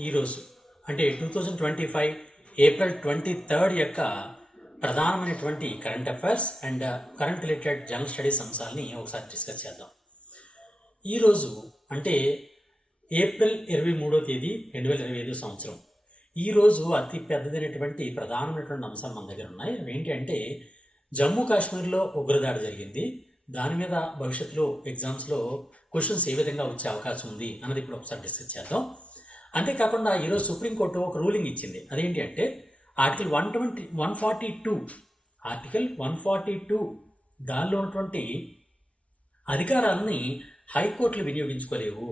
ఈరోజు అంటే 2025 ఏప్రిల్ 23 యొక్క ప్రధానమైనటువంటి current affairs and current related general studies అంశాలని ఒకసారి డిస్కస్ చేద్దాం. ఈరోజు అంటే ఏప్రిల్ 23వ తేదీ 2025 సంవత్సరం. ఈరోజు అతి పెద్దదైనటువంటి ప్రధానమైనటువంటి అంశాలు మన దగ్గర ఉన్నాయి. ఏంటి అంటే జమ్మూ కాశ్మీర్లో ఉగ్రదాడి జరిగింది. దాని మీద భవిష్యత్తులో ఎగ్జామ్స్లో క్వశ్చన్స్ ఏ విధంగా వచ్చే అవకాశం ఉంది అన్నది ఇప్పుడు ఒకసారి డిస్కస్ చేద్దాం. అంతేకాకుండా ఈరోజు సుప్రీంకోర్టు ఒక రూలింగ్ ఇచ్చింది. అదేంటి అంటే ఆర్టికల్ 142 దానిలో ఉన్నటువంటి అధికారాలని హైకోర్టులు వినియోగించుకోలేవు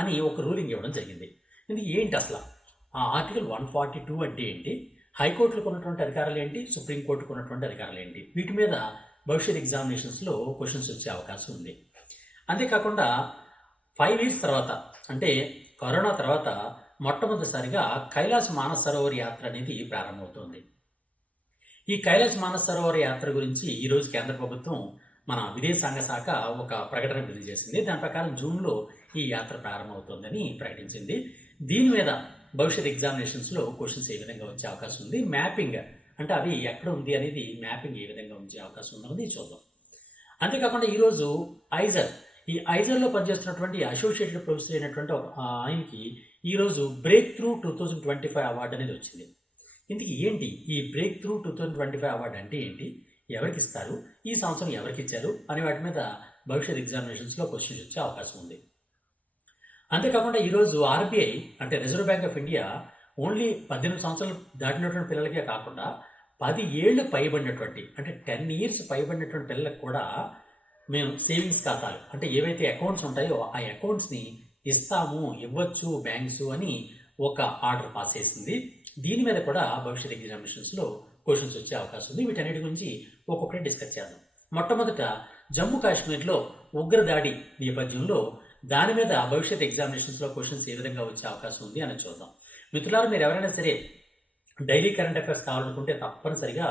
అని ఒక రూలింగ్ ఇవ్వడం జరిగింది. ఇది ఏంటి అసలు ఆ ఆర్టికల్ 142 అంటే ఏంటి, హైకోర్టులకు ఉన్నటువంటి అధికారాలు ఏంటి, సుప్రీంకోర్టుకు ఉన్నటువంటి అధికారాలు ఏంటి, వీటి మీద భవిష్యత్ ఎగ్జామినేషన్స్లో క్వశ్చన్స్ వచ్చే అవకాశం ఉంది. అంతేకాకుండా 5 years తర్వాత అంటే కరోనా తర్వాత మొట్టమొదటిసారిగా కైలాస మానస సరోవర్ యాత్ర అనేది ప్రారంభమవుతోంది. ఈ కైలాస మానస సరోవర్ యాత్ర గురించి ఈరోజు కేంద్ర ప్రభుత్వం మన విదేశాంగ శాఖ ఒక ప్రకటన విడుదల చేసింది. దాని ప్రకారం జూన్లో ఈ యాత్ర ప్రారంభమవుతోందని ప్రకటించింది. దీని మీద భవిష్యత్ ఎగ్జామినేషన్స్లో క్వశ్చన్స్ ఏ విధంగా వచ్చే అవకాశం ఉంది, మ్యాపింగ్ అంటే అది ఎక్కడ ఉంది అనేది మ్యాపింగ్ ఏ విధంగా ఉంచే అవకాశం ఉన్నది చూద్దాం. అంతేకాకుండా ఈరోజు ఈ ఐజర్లో పనిచేస్తున్నటువంటి అసోసియేటెడ్ ప్రొఫెసర్ అయినటువంటి ఆయనకి ఈరోజు బ్రేక్ త్రూ 2025 అవార్డు అనేది వచ్చింది. ఇందుకు ఏంటి ఈ బ్రేక్ త్రూ 2025 అవార్డు అంటే ఏంటి, ఎవరికి ఇస్తారు, ఈ సంవత్సరం ఎవరికి ఇచ్చారు అనే వాటి మీద భవిష్యత్ ఎగ్జామినేషన్స్లో క్వశ్చన్స్ వచ్చే అవకాశం ఉంది. అంతేకాకుండా ఈరోజు ఆర్బీఐ అంటే reserve bank of India only 18 సంవత్సరాలు దాటినటువంటి పిల్లలకే కాకుండా 10 ఏళ్ళు పైబడినటువంటి అంటే 10 years పైబడినటువంటి పిల్లలకు కూడా మేము సేవింగ్స్ ఖాతాలు అంటే ఏవైతే అకౌంట్స్ ఉంటాయో ఆ అకౌంట్స్ని ఇవ్వచ్చు బ్యాంక్స్ అని ఒక ఆర్డర్ పాస్ చేసింది. దీని మీద కూడా భవిష్యత్ ఎగ్జామినేషన్స్లో క్వశ్చన్స్ వచ్చే అవకాశం ఉంది. వీటన్నిటి గురించి ఒక్కొక్కటి డిస్కస్ చేద్దాం. మొట్టమొదట జమ్మూ కాశ్మీర్లో ఉగ్రదాడి నేపథ్యంలో దాని మీద భవిష్యత్ ఎగ్జామినేషన్స్లో క్వశ్చన్స్ ఏ విధంగా వచ్చే అవకాశం ఉంది అని చూద్దాం. మిత్రులారా, మీరు ఎవరైనా సరే డైలీ కరెంట్ అఫైర్స్ కావాలనుకుంటే తప్పనిసరిగా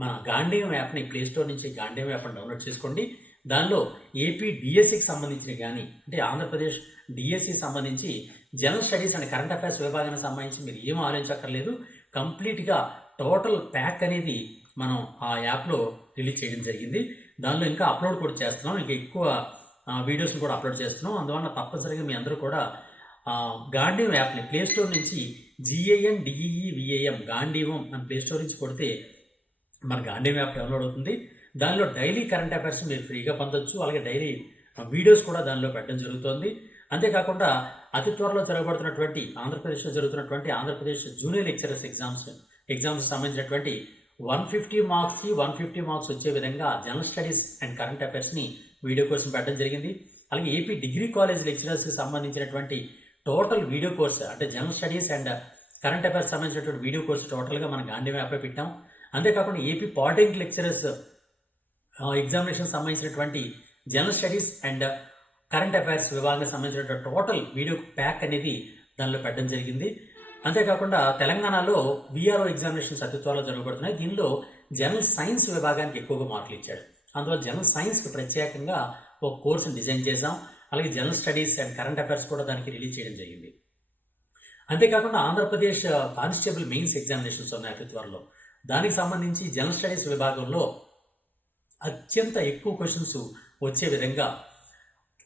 మన గాంధీయం యాప్ని ప్లేస్టోర్ నుంచి గాంధీయం యాప్ని డౌన్లోడ్ చేసుకోండి. దానిలో ఏపీ డిఎస్సికి సంబంధించిన కానీ అంటే ఆంధ్రప్రదేశ్ డిఎస్సికి సంబంధించి general studies and current affairs విభాగానికి సంబంధించి మీరు ఏం ఆలోచించక్కర్లేదు. కంప్లీట్గా టోటల్ ప్యాక్ అనేది మనం ఆ యాప్లో రిలీజ్ చేయడం జరిగింది. దానిలో ఇంకా అప్లోడ్ కూడా చేస్తున్నాం, ఇంకా ఎక్కువ వీడియోస్ని కూడా అప్లోడ్ చేస్తున్నాం. అందువల్ల తప్పనిసరిగా మీ అందరూ కూడా గాంధీవం యాప్ని ప్లేస్టోర్ నుంచి GANDEEVAM గాంధీవం అని ప్లేస్టోర్ నుంచి కొడితే మన గాంధీవం యాప్ డౌన్లోడ్ అవుతుంది. దానిలో డైలీ కరెంట్ అఫైర్స్ మీరు ఫ్రీగా పొందొచ్చు. అలాగే డైలీ వీడియోస్ కూడా దానిలో పెట్టడం జరుగుతుంది. అంతేకాకుండా అతి త్వరలో జరగబడుతున్నటువంటి ఆంధ్రప్రదేశ్లో జరుగుతున్నటువంటి ఆంధ్రప్రదేశ్ జూనియర్ లెక్చరర్స్ ఎగ్జామ్స్ సంబంధించినటువంటి 150 మార్క్స్ వచ్చే విధంగా జనరల్ స్టడీస్ అండ్ కరెంట్ అఫైర్స్ని వీడియో కోసం పెట్టడం జరిగింది. అలాగే ఏపీ డిగ్రీ కాలేజ్ లెక్చరర్స్కి సంబంధించినటువంటి టోటల్ వీడియో కోర్స్ అంటే general studies and current affairs సంబంధించినటువంటి వీడియో కోర్సు టోటల్గా మన గాంధీ యాప్లో పెట్టాం. అంతేకాకుండా ఏపీ పాలిటెక్నిక్ లెక్చరర్స్ ఎగ్జామినేషన్ సంబంధించినటువంటి general studies and current affairs విభాగానికి సంబంధించినటువంటి టోటల్ వీడియో ప్యాక్ అనేది దానిలో పెట్టడం జరిగింది. అంతేకాకుండా తెలంగాణలో VRO ఎగ్జామినేషన్స్ అతి త్వరలో జరగబడుతున్నాయి. దీనిలో జనరల్ సైన్స్ విభాగానికి ఎక్కువగా మార్కులు ఇచ్చాడు. అందువల్ల జనరల్ సైన్స్కి ప్రత్యేకంగా ఒక కోర్సును డిజైన్ చేశాం. అలాగే general studies and current affairs కూడా దానికి రిలీజ్ చేయడం జరిగింది. అంతేకాకుండా ఆంధ్రప్రదేశ్ కానిస్టేబుల్ మెయిన్స్ ఎగ్జామినేషన్స్ ఉన్నాయి అతి త్వరలో. దానికి సంబంధించి జనరల్ స్టడీస్ విభాగంలో అత్యంత ఎక్కువ క్వశ్చన్స్ వచ్చే విధంగా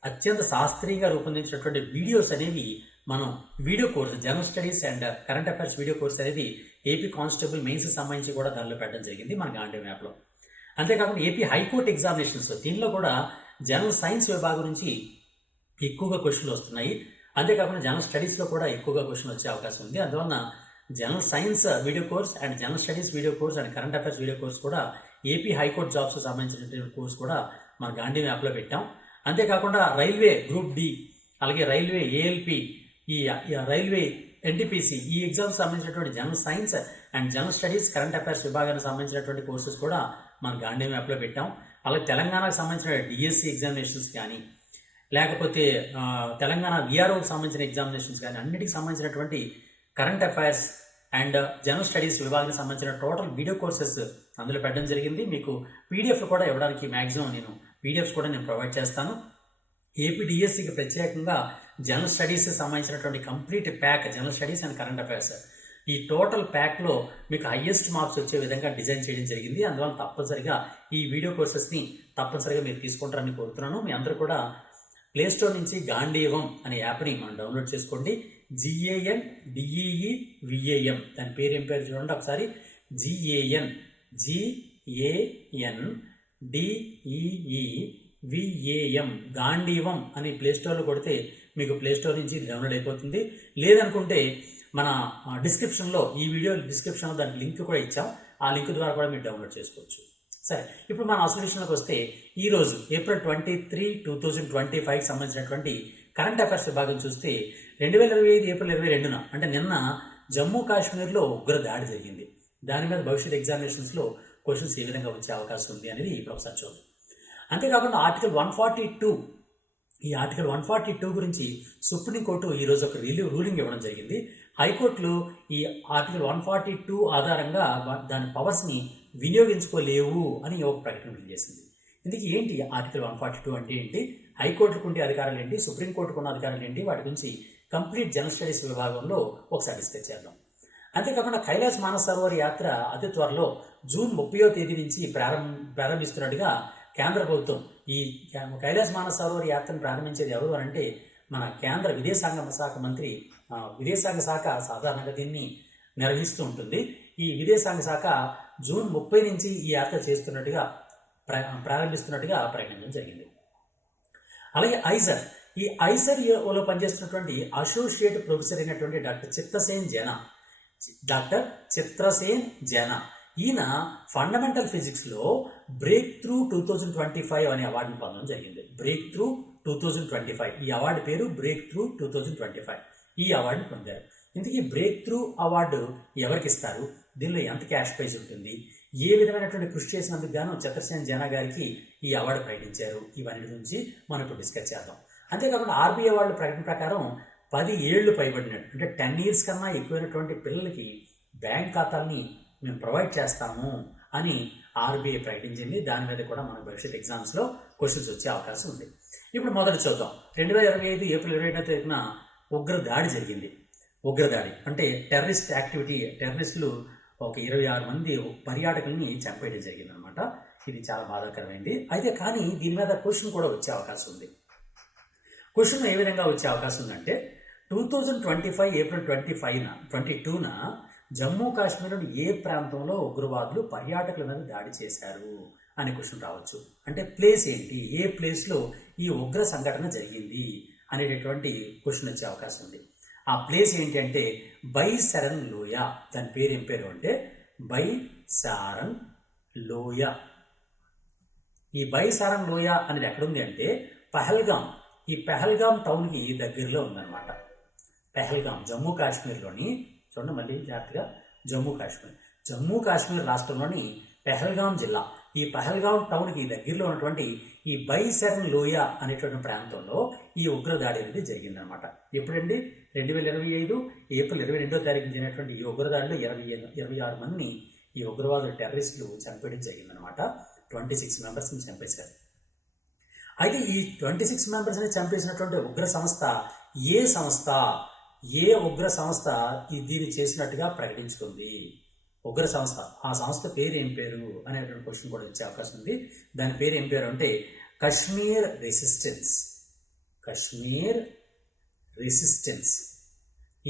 అత్యంత శాస్త్రీయంగా రూపొందించినటువంటి వీడియోస్ అనేవి మనం video course general studies and current affairs video course అనేది ఏపీ కానిస్టేబుల్ మెయిన్స్కి సంబంధించి కూడా దానిలో పెట్టడం జరిగింది మన గాంధీ యాప్లో. అంతేకాకుండా ఏపీ హైకోర్టు ఎగ్జామినేషన్స్ దీనిలో కూడా జనరల్ సైన్స్ విభాగం నుంచి ఎక్కువగా క్వశ్చన్లు వస్తున్నాయి. అంతేకాకుండా జనరల్ స్టడీస్లో కూడా ఎక్కువగా క్వశ్చన్ వచ్చే అవకాశం ఉంది. అందువలన general science video course and general studies video course and current affairs video course కూడా ఏపీ హైకోర్టు జాబ్స్ సంబంధించినటువంటి కోర్స్ కూడా మన గాంధీ యాప్లో పెట్టాం. అంతేకాకుండా రైల్వే గ్రూప్ డి అలాగే రైల్వే ALP ఈ రైల్వే NTPC ఈ ఎగ్జామ్స్ సంబంధించినటువంటి general science and general studies current affairs విభాగానికి సంబంధించినటువంటి కోర్సెస్ కూడా మన గాంధీ యాప్లో పెట్టాం. అలాగే తెలంగాణకు సంబంధించిన DSC ఎగ్జామినేషన్స్ కానీ లేకపోతే తెలంగాణ VROకి సంబంధించిన ఎగ్జామినేషన్స్ కానీ అన్నిటికి సంబంధించినటువంటి current affairs and general studies విభాగానికి సంబంధించిన టోటల్ వీడియో కోర్సెస్ అందులో పెట్టడం జరిగింది. మీకు PDF కూడా ఇవ్వడానికి మ్యాక్సిమం PDFs కూడా నేను ప్రొవైడ్ చేస్తాను. ఏపీ డిఎస్సికి ప్రత్యేకంగా జనరల్ స్టడీస్కి సంబంధించినటువంటి complete pack, general studies and current affairs, ఈ టోటల్ ప్యాక్లో మీకు హైయెస్ట్ మార్క్స్ వచ్చే విధంగా డిజైన్ చేయడం జరిగింది. అందువల్ల తప్పనిసరిగా ఈ వీడియో కోర్సెస్ని తప్పనిసరిగా మీరు తీసుకుంటారని కోరుతున్నాను. మీ అందరూ కూడా ప్లేస్టోర్ నుంచి గాంధీవం అనే యాప్ని మనం డౌన్లోడ్ చేసుకోండి. GANDEEVAM, దాని పేరు ఏం పేరు చూడండి ఒకసారి. GANDEEVAM, గాంధీవం అని ప్లేస్టోర్లో కొడితే మీకు ప్లేస్టోర్ నుంచి డౌన్లోడ్ అయిపోతుంది. లేదనుకుంటే మన డిస్క్రిప్షన్లో, ఈ వీడియో డిస్క్రిప్షన్లో దానికి లింక్ కూడా ఇచ్చాం. ఆ లింక్ ద్వారా కూడా మీరు డౌన్లోడ్ చేసుకోవచ్చు. సరే, ఇప్పుడు మన అసలు విషయంలోకి వస్తే ఈరోజు April 23, 2025 సంబంధించినటువంటి కరెంట్ అఫైర్స్ విభాగం చూస్తే 2025 April 22న అంటే నిన్న జమ్మూ కాశ్మీర్లో ఉగ్ర దాడి జరిగింది. దాని మీద భవిష్యత్ ఎగ్జామినేషన్స్లో క్వశ్చన్స్ ఏ విధంగా వచ్చే అవకాశం ఉంది అనేది ఇప్పుడు ఒకసారి చూద్దాం. అంతేకాకుండా ఆర్టికల్ 142, ఈ ఆర్టికల్ 142 గురించి సుప్రీంకోర్టు ఈరోజు ఒక రూలింగ్ ఇవ్వడం జరిగింది. హైకోర్టులు ఈ ఆర్టికల్ 142 ఆధారంగా దాని పవర్స్ని వినియోగించుకోలేవు అని ఒక ప్రకటన చేసింది. ఇందుకు ఏంటి ఆర్టికల్ 142 అంటే ఏంటి, హైకోర్టుకు ఉండే అధికారాలు ఏంటి, సుప్రీంకోర్టుకు ఉన్న అధికారాలు ఏంటి, వాటి గురించి కంప్లీట్ జనరల్ స్టడీస్ విభాగంలో ఒకసారి డిస్కస్ చేద్దాం. అంతేకాకుండా కైలాస్ మానసరోవర్ యాత్ర అతి త్వరలో జూన్ 30వ తేదీ నుంచి ప్రారంభిస్తున్నట్టుగా కేంద్ర ప్రభుత్వం, ఈ కైలాస్ మానసరోవర్ యాత్రను ప్రారంభించేది ఎవరు అని అంటే మన కేంద్ర విదేశాంగ శాఖ మంత్రి. విదేశాంగ శాఖ సాధారణంగా దీన్ని నిర్వహిస్తూ ఉంటుంది. ఈ విదేశాంగ శాఖ జూన్ 30 నుంచి ఈ యాత్ర చేస్తున్నట్టుగా ప్రారంభిస్తున్నట్టుగా ప్రకటించడం జరిగింది. అలాగే ఈ ఐజర్లో పనిచేస్తున్నటువంటి అసోసియేట్ ప్రొఫెసర్ అయినటువంటి డాక్టర్ చిత్రసేన్ జైనా, ఈయన ఫండమెంటల్ ఫిజిక్స్లో బ్రేక్ త్రూ 2025 అనే అవార్డును పొందడం జరిగింది. బ్రేక్ త్రూ 2025, ఈ అవార్డు పేరు బ్రేక్ త్రూ 2025. ఈ అవార్డును పొందారు. ఇందుకే బ్రేక్ త్రూ అవార్డు ఎవరికి ఇస్తారు, దీనిలో ఎంత క్యాష్ ప్రైజ్ ఉంటుంది, ఏ విధమైనటువంటి కృషి చేసినందుకు గాను చిత్రసేన్ జైనా గారికి ఈ అవార్డు ప్రకటించారు, ఇవన్నీ గురించి మనం ఇప్పుడు డిస్కస్ చేద్దాం. అంతేకాకుండా ఆర్బీఐ వాళ్ళ ప్రకటన ప్రకారం 10 ఏళ్ళు పైబడినట్టు అంటే 10 years కన్నా ఎక్కువైనటువంటి పిల్లలకి బ్యాంక్ ఖాతాల్ని మేము ప్రొవైడ్ చేస్తాము అని ఆర్బీఐ ప్రకటించింది. దాని మీద కూడా మన భవిష్యత్ ఎగ్జామ్స్లో క్వశ్చన్స్ వచ్చే అవకాశం ఉంది. ఇప్పుడు మొదటి చూద్దాం. 2025 April 22వ తేదీన ఉగ్రదాడి జరిగింది. ఉగ్రదాడి అంటే టెర్రరిస్ట్ యాక్టివిటీ, టెర్రరిస్టులు ఒక 26 మంది పర్యాటకుల్ని చంపేయడం జరిగిందనమాట. ఇది చాలా బాధాకరమైంది. అయితే కానీ దీని మీద క్వశ్చన్ కూడా వచ్చే అవకాశం ఉంది. క్వశ్చన్ ఏ విధంగా వచ్చే అవకాశం ఉందంటే 2025 April 22న జమ్మూ కాశ్మీర్లోని ఏ ప్రాంతంలో ఉగ్రవాదులు పర్యాటకుల మీద దాడి చేశారు అనే క్వశ్చన్ రావచ్చు. అంటే ప్లేస్ ఏంటి, ఏ ప్లేస్లో ఈ ఉగ్ర సంఘటన జరిగింది అనేటటువంటి క్వశ్చన్ వచ్చే అవకాశం ఉంది. ఆ ప్లేస్ ఏంటి అంటే బైసారంగ్ లోయ. దాని పేరు ఏం పేరు అంటే బైసారంగ్ లోయ. ఈ బైసారంగ్ లోయ అనేది ఎక్కడుంది అంటే పహల్గాం. ఈ పహల్గాం టౌన్కి దగ్గరలో ఉందన్నమాట. పహల్గాం జమ్మూ కాశ్మీర్లోని, చూడండి మళ్ళీ జాగ్రత్తగా, జమ్మూ కాశ్మీర్ రాష్ట్రంలోని పహల్గాం జిల్లా, ఈ పహల్గాం టౌన్కి దగ్గరలో ఉన్నటువంటి ఈ బైసారంగ్ లోయ అనేటువంటి ప్రాంతంలో ఈ ఉగ్రదాడి అనేది జరిగిందనమాట. ఎప్పుడండి 2025 April 22వ తారీఖున జరిగినటువంటి ఈ ఉగ్రదాడిలో 26 మందిని ఈ ఉగ్రవాదులు టెర్రరిస్టులు చంపేయడం జరిగిందనమాట. 26 మెంబర్స్ని చంపేశారు. అయితే ఈ 26 మెంబర్స్ని చంపేసినటువంటి ఉగ్ర సంస్థ ఏ ఉగ్ర సంస్థ దీన్ని చేసినట్టుగా ప్రకటించుకుంది. ఉగ్ర సంస్థ, ఆ సంస్థ పేరు ఏం పేరు అనేటువంటి క్వశ్చన్ కూడా వచ్చే అవకాశం ఉంది. దాని పేరు ఏం పేరు అంటే కశ్మీర్ రెసిస్టెన్స్.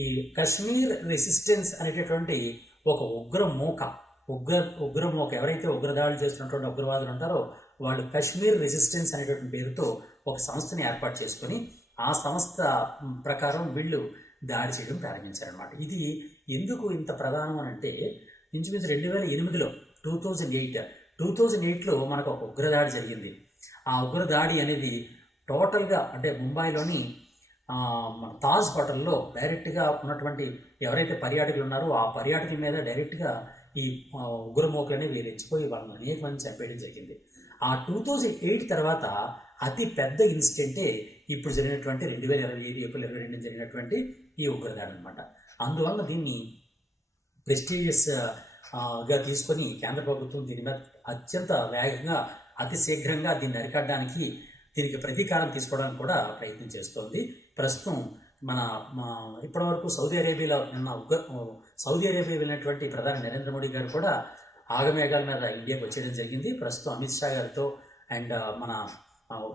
ఈ కశ్మీర్ రెసిస్టెన్స్ అనేటటువంటి ఒక ఉగ్రమూక ఎవరైతే ఉగ్రదాడులు చేస్తున్నటువంటి ఉగ్రవాదులు ఉంటారో వాళ్ళు కశ్మీర్ రెసిస్టెన్స్ అనేటువంటి పేరుతో ఒక సంస్థని ఏర్పాటు చేసుకొని ఆ సంస్థ ప్రకారం వీళ్ళు దాడి చేయడం ప్రారంభించారనమాట. ఇది ఎందుకు ఇంత ప్రధానం అని అంటే ఇంచుమించు 2008 2008లో మనకు ఒక ఉగ్రదాడి జరిగింది. ఆ ఉగ్రదాడి అనేది టోటల్గా అంటే ముంబైలోని మన తాజ్ హోటల్లో డైరెక్ట్గా ఉన్నటువంటి ఎవరైతే పర్యాటకులు ఉన్నారో ఆ పర్యాటకుల మీద డైరెక్ట్గా ఈ ఉగ్రమోకులు అనేవి రెచ్చిపోయి వాళ్ళని అనేక మంది చంపేయడం జరిగింది. ఆ 2008 తర్వాత అతి పెద్ద ఇన్సిడెంటే ఇప్పుడు జరిగినటువంటి 2025 April 22 జరిగినటువంటి ఈ ఉగ్రదాడి అనమాట. అందువల్ల దీన్ని ప్రెస్టీజియస్గా తీసుకొని కేంద్ర ప్రభుత్వం దీని మీద అత్యంత వేగంగా అతి శీఘ్రంగా దీన్ని అరికట్టడానికి, దీనికి ప్రతీకారం తీసుకోవడానికి కూడా ప్రయత్నం చేస్తోంది. ప్రస్తుతం మన ఇప్పటివరకు సౌదీ అరేబియాలో సౌదీ అరేబియా వెళ్ళినటువంటి ప్రధాని నరేంద్ర మోడీ గారు కూడా ఆగమేఘాల మీద ఇండియాకి వచ్చేయడం జరిగింది. ప్రస్తుతం అమిత్ షా గారితో అండ్ మన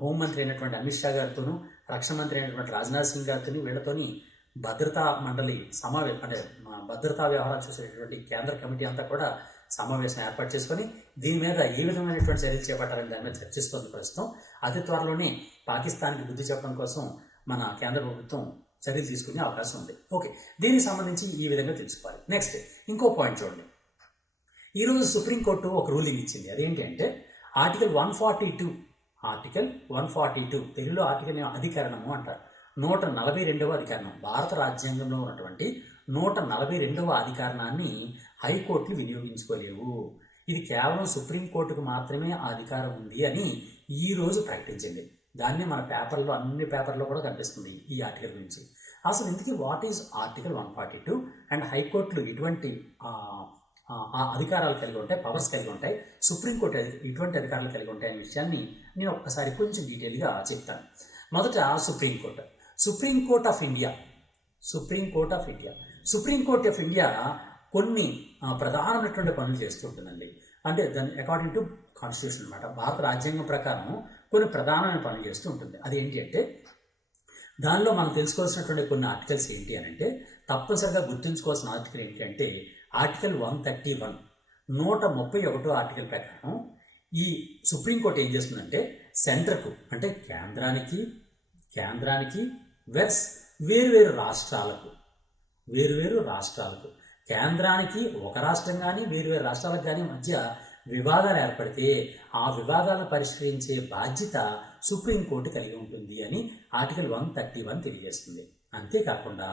హోంమంత్రి అయినటువంటి అమిత్ షా గారితోనూ, రక్షణ మంత్రి అయినటువంటి రాజ్నాథ్ సింగ్ గారితో వీళ్ళతోని భద్రతా మండలి అంటే భద్రతా వ్యవహారాలు చూసేటటువంటి కేంద్ర కమిటీ అంతా కూడా సమావేశం ఏర్పాటు చేసుకొని దీని మీద ఏ విధమైనటువంటి చర్యలు చేపట్టాలని దాని మీద చర్చిస్తోంది ప్రస్తుతం. అతి త్వరలోనే పాకిస్తాన్కి బుద్ధి చెప్పడం కోసం మన కేంద్ర ప్రభుత్వం చర్యలు తీసుకునే అవకాశం ఉంది. ఓకే, దీనికి సంబంధించి ఈ విధంగా తెలుసుకోవాలి. నెక్స్ట్ ఇంకో పాయింట్ చూడండి. ఈరోజు సుప్రీంకోర్టు ఒక రూలింగ్ ఇచ్చింది. అదేంటి అంటే ఆర్టికల్ 142 తెలుగులో ఆర్టికల్ అధికరణము అంటారు. 142వ అధికరణం, భారత రాజ్యాంగంలో ఉన్నటువంటి 142వ అధికరణాన్ని హైకోర్టులు వినియోగించుకోలేవు. ఇది కేవలం సుప్రీంకోర్టుకు మాత్రమే ఆ అధికారం ఉంది అని ఈరోజు ప్రకటించింది. దాన్ని మన పేపర్లో, అన్ని పేపర్లో కూడా కనిపిస్తుంది ఈ ఆర్టికల్ గురించి. అసలు ఇందుకు వాట్ ఈజ్ ఆర్టికల్ 142 అండ్ హైకోర్టులు ఎటువంటి అధికారాలు కలిగి ఉంటాయి, పవర్స్ కలిగి ఉంటాయి, సుప్రీంకోర్టు ఎటువంటి అధికారాలు కలిగి ఉంటాయి అనే విషయాన్ని నేను ఒక్కసారి కొంచెం డీటెయిల్గా చెప్తాను. మొదట సుప్రీంకోర్ట్ ఆఫ్ ఇండియా కొన్ని ప్రధానమైనటువంటి పనులు చేస్తుంటుందండి. అంటే దాని అకార్డింగ్ టు కాన్స్టిట్యూషన్ అనమాట, భారత రాజ్యాంగం ప్రకారం కొన్ని ప్రధానమైన పనులు చేస్తూ ఉంటుంది. అది ఏంటి అంటే దానిలో మనం తెలుసుకోవాల్సినటువంటి కొన్ని ఆర్టికల్స్ ఏంటి అని అంటే, తప్పనిసరిగా గుర్తుంచుకోవాల్సిన ఆర్టికల్ ఏంటి అంటే ఆర్టికల్ 131, 131 ఆర్టికల్ ప్రకారం ఈ సుప్రీంకోర్టు ఏం చేస్తుందంటే సెంటర్కు అంటే కేంద్రానికి వెర్స్ వేరువేరు రాష్ట్రాలకు కేంద్రానికి ఒక రాష్ట్రం కానీ వేరువేరు రాష్ట్రాలకు కానీ మధ్య వివాదాలు ఏర్పడితే ఆ వివాదాలను పరిష్కరించే బాధ్యత సుప్రీంకోర్టు కలిగి ఉంటుంది అని ఆర్టికల్ 131 తెలియజేస్తుంది. అంతేకాకుండా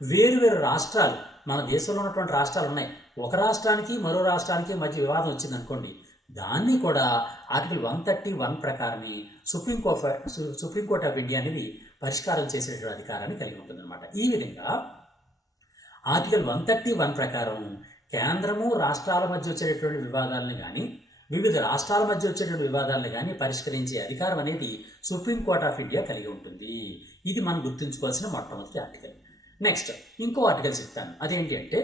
వేరువేరు రాష్ట్రాలు, మన దేశంలో ఉన్నటువంటి రాష్ట్రాలు ఉన్నాయి, ఒక రాష్ట్రానికి మరో రాష్ట్రానికి మధ్య వివాదం వచ్చింది అనుకోండి, దాన్ని కూడా ఆర్టికల్ 131 ప్రకారమే సుప్రీంకోర్ట్ ఆఫ్ ఇండియా అనేది పరిష్కారం చేసేటువంటి అధికారాన్ని కలిగి ఉంటుందన్నమాట. ఈ విధంగా ఆర్టికల్ 131 ప్రకారం కేంద్రము రాష్ట్రాల మధ్య వచ్చేటటువంటి వివాదాలను కానీ, వివిధ రాష్ట్రాల మధ్య వచ్చేటువంటి వివాదాలను కానీ పరిష్కరించే అధికారం అనేది సుప్రీంకోర్ట్ ఆఫ్ ఇండియా కలిగి ఉంటుంది. ఇది మనం గుర్తుంచుకోవాల్సిన మొట్టమొదటి ఆర్టికల్. నెక్స్ట్ ఇంకో ఆర్టికల్ చెప్తాను. అదేంటి అంటే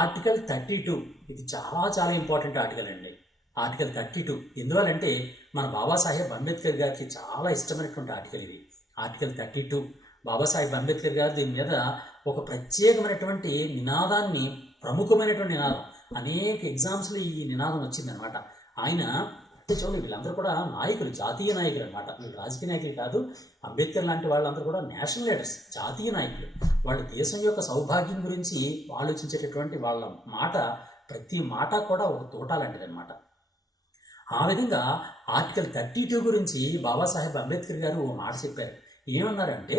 ఆర్టికల్ 32. ఇది చాలా ఇంపార్టెంట్ ఆర్టికల్ అండి. ఆర్టికల్ 32 ఎందువల్లంటే మన బాబాసాహెబ్ అంబేద్కర్ గారికి చాలా ఇష్టమైనటువంటి ఆర్టికల్ ఇది. ఆర్టికల్ 32 బాబాసాహెబ్ అంబేద్కర్ గారు దీని మీద ఒక ప్రత్యేకమైనటువంటి నినాదాన్ని, ప్రముఖమైనటువంటి నినాదం, అనేక ఎగ్జామ్స్లో ఈ నినాదం వచ్చిందనమాట. ఆయన చూడండి, వీళ్ళందరూ కూడా నాయకులు, జాతీయ నాయకులు అనమాట. వీళ్ళు రాజకీయ నాయకులు కాదు. అంబేద్కర్ లాంటి వాళ్ళందరూ కూడా నేషనల్ లీడర్స్, జాతీయ నాయకులు. వాళ్ళు దేశం యొక్క సౌభాగ్యం గురించి ఆలోచించేటటువంటి వాళ్ళ మాట, ప్రతి మాట కూడా ఒక తోట లాంటిది అనమాట. ఆ విధంగా ఆర్టికల్ 32 గురించి బాబాసాహెబ్ అంబేద్కర్ గారు ఓ మాట చెప్పారు. ఏమన్నారంటే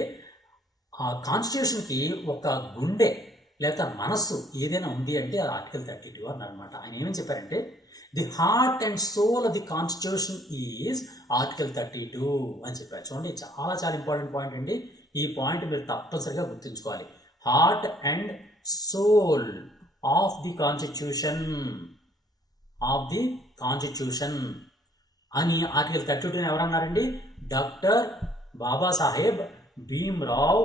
ఆ కాన్స్టిట్యూషన్కి ఒక గుండె లేక మనస్సు ఏదైనా ఉంది అంటే ఆ ఆర్టికల్ 32 అన్నారనమాట. ఆయన ఏమని చెప్పారంటే the heart and soul of the constitution is article 32 అని చెప్పారు. చూడండి, చాలా ఇంపార్టెంట్ పాయింట్ అండి. ఈ పాయింట్ మీరు తప్పనిసరిగా గుర్తుంచుకోవాలి. Heart and soul of the constitution అని ఆర్టికల్ 32 ఎవరన్నారండి? డాక్టర్ బాబాసాహెబ్ భీమ్రావ్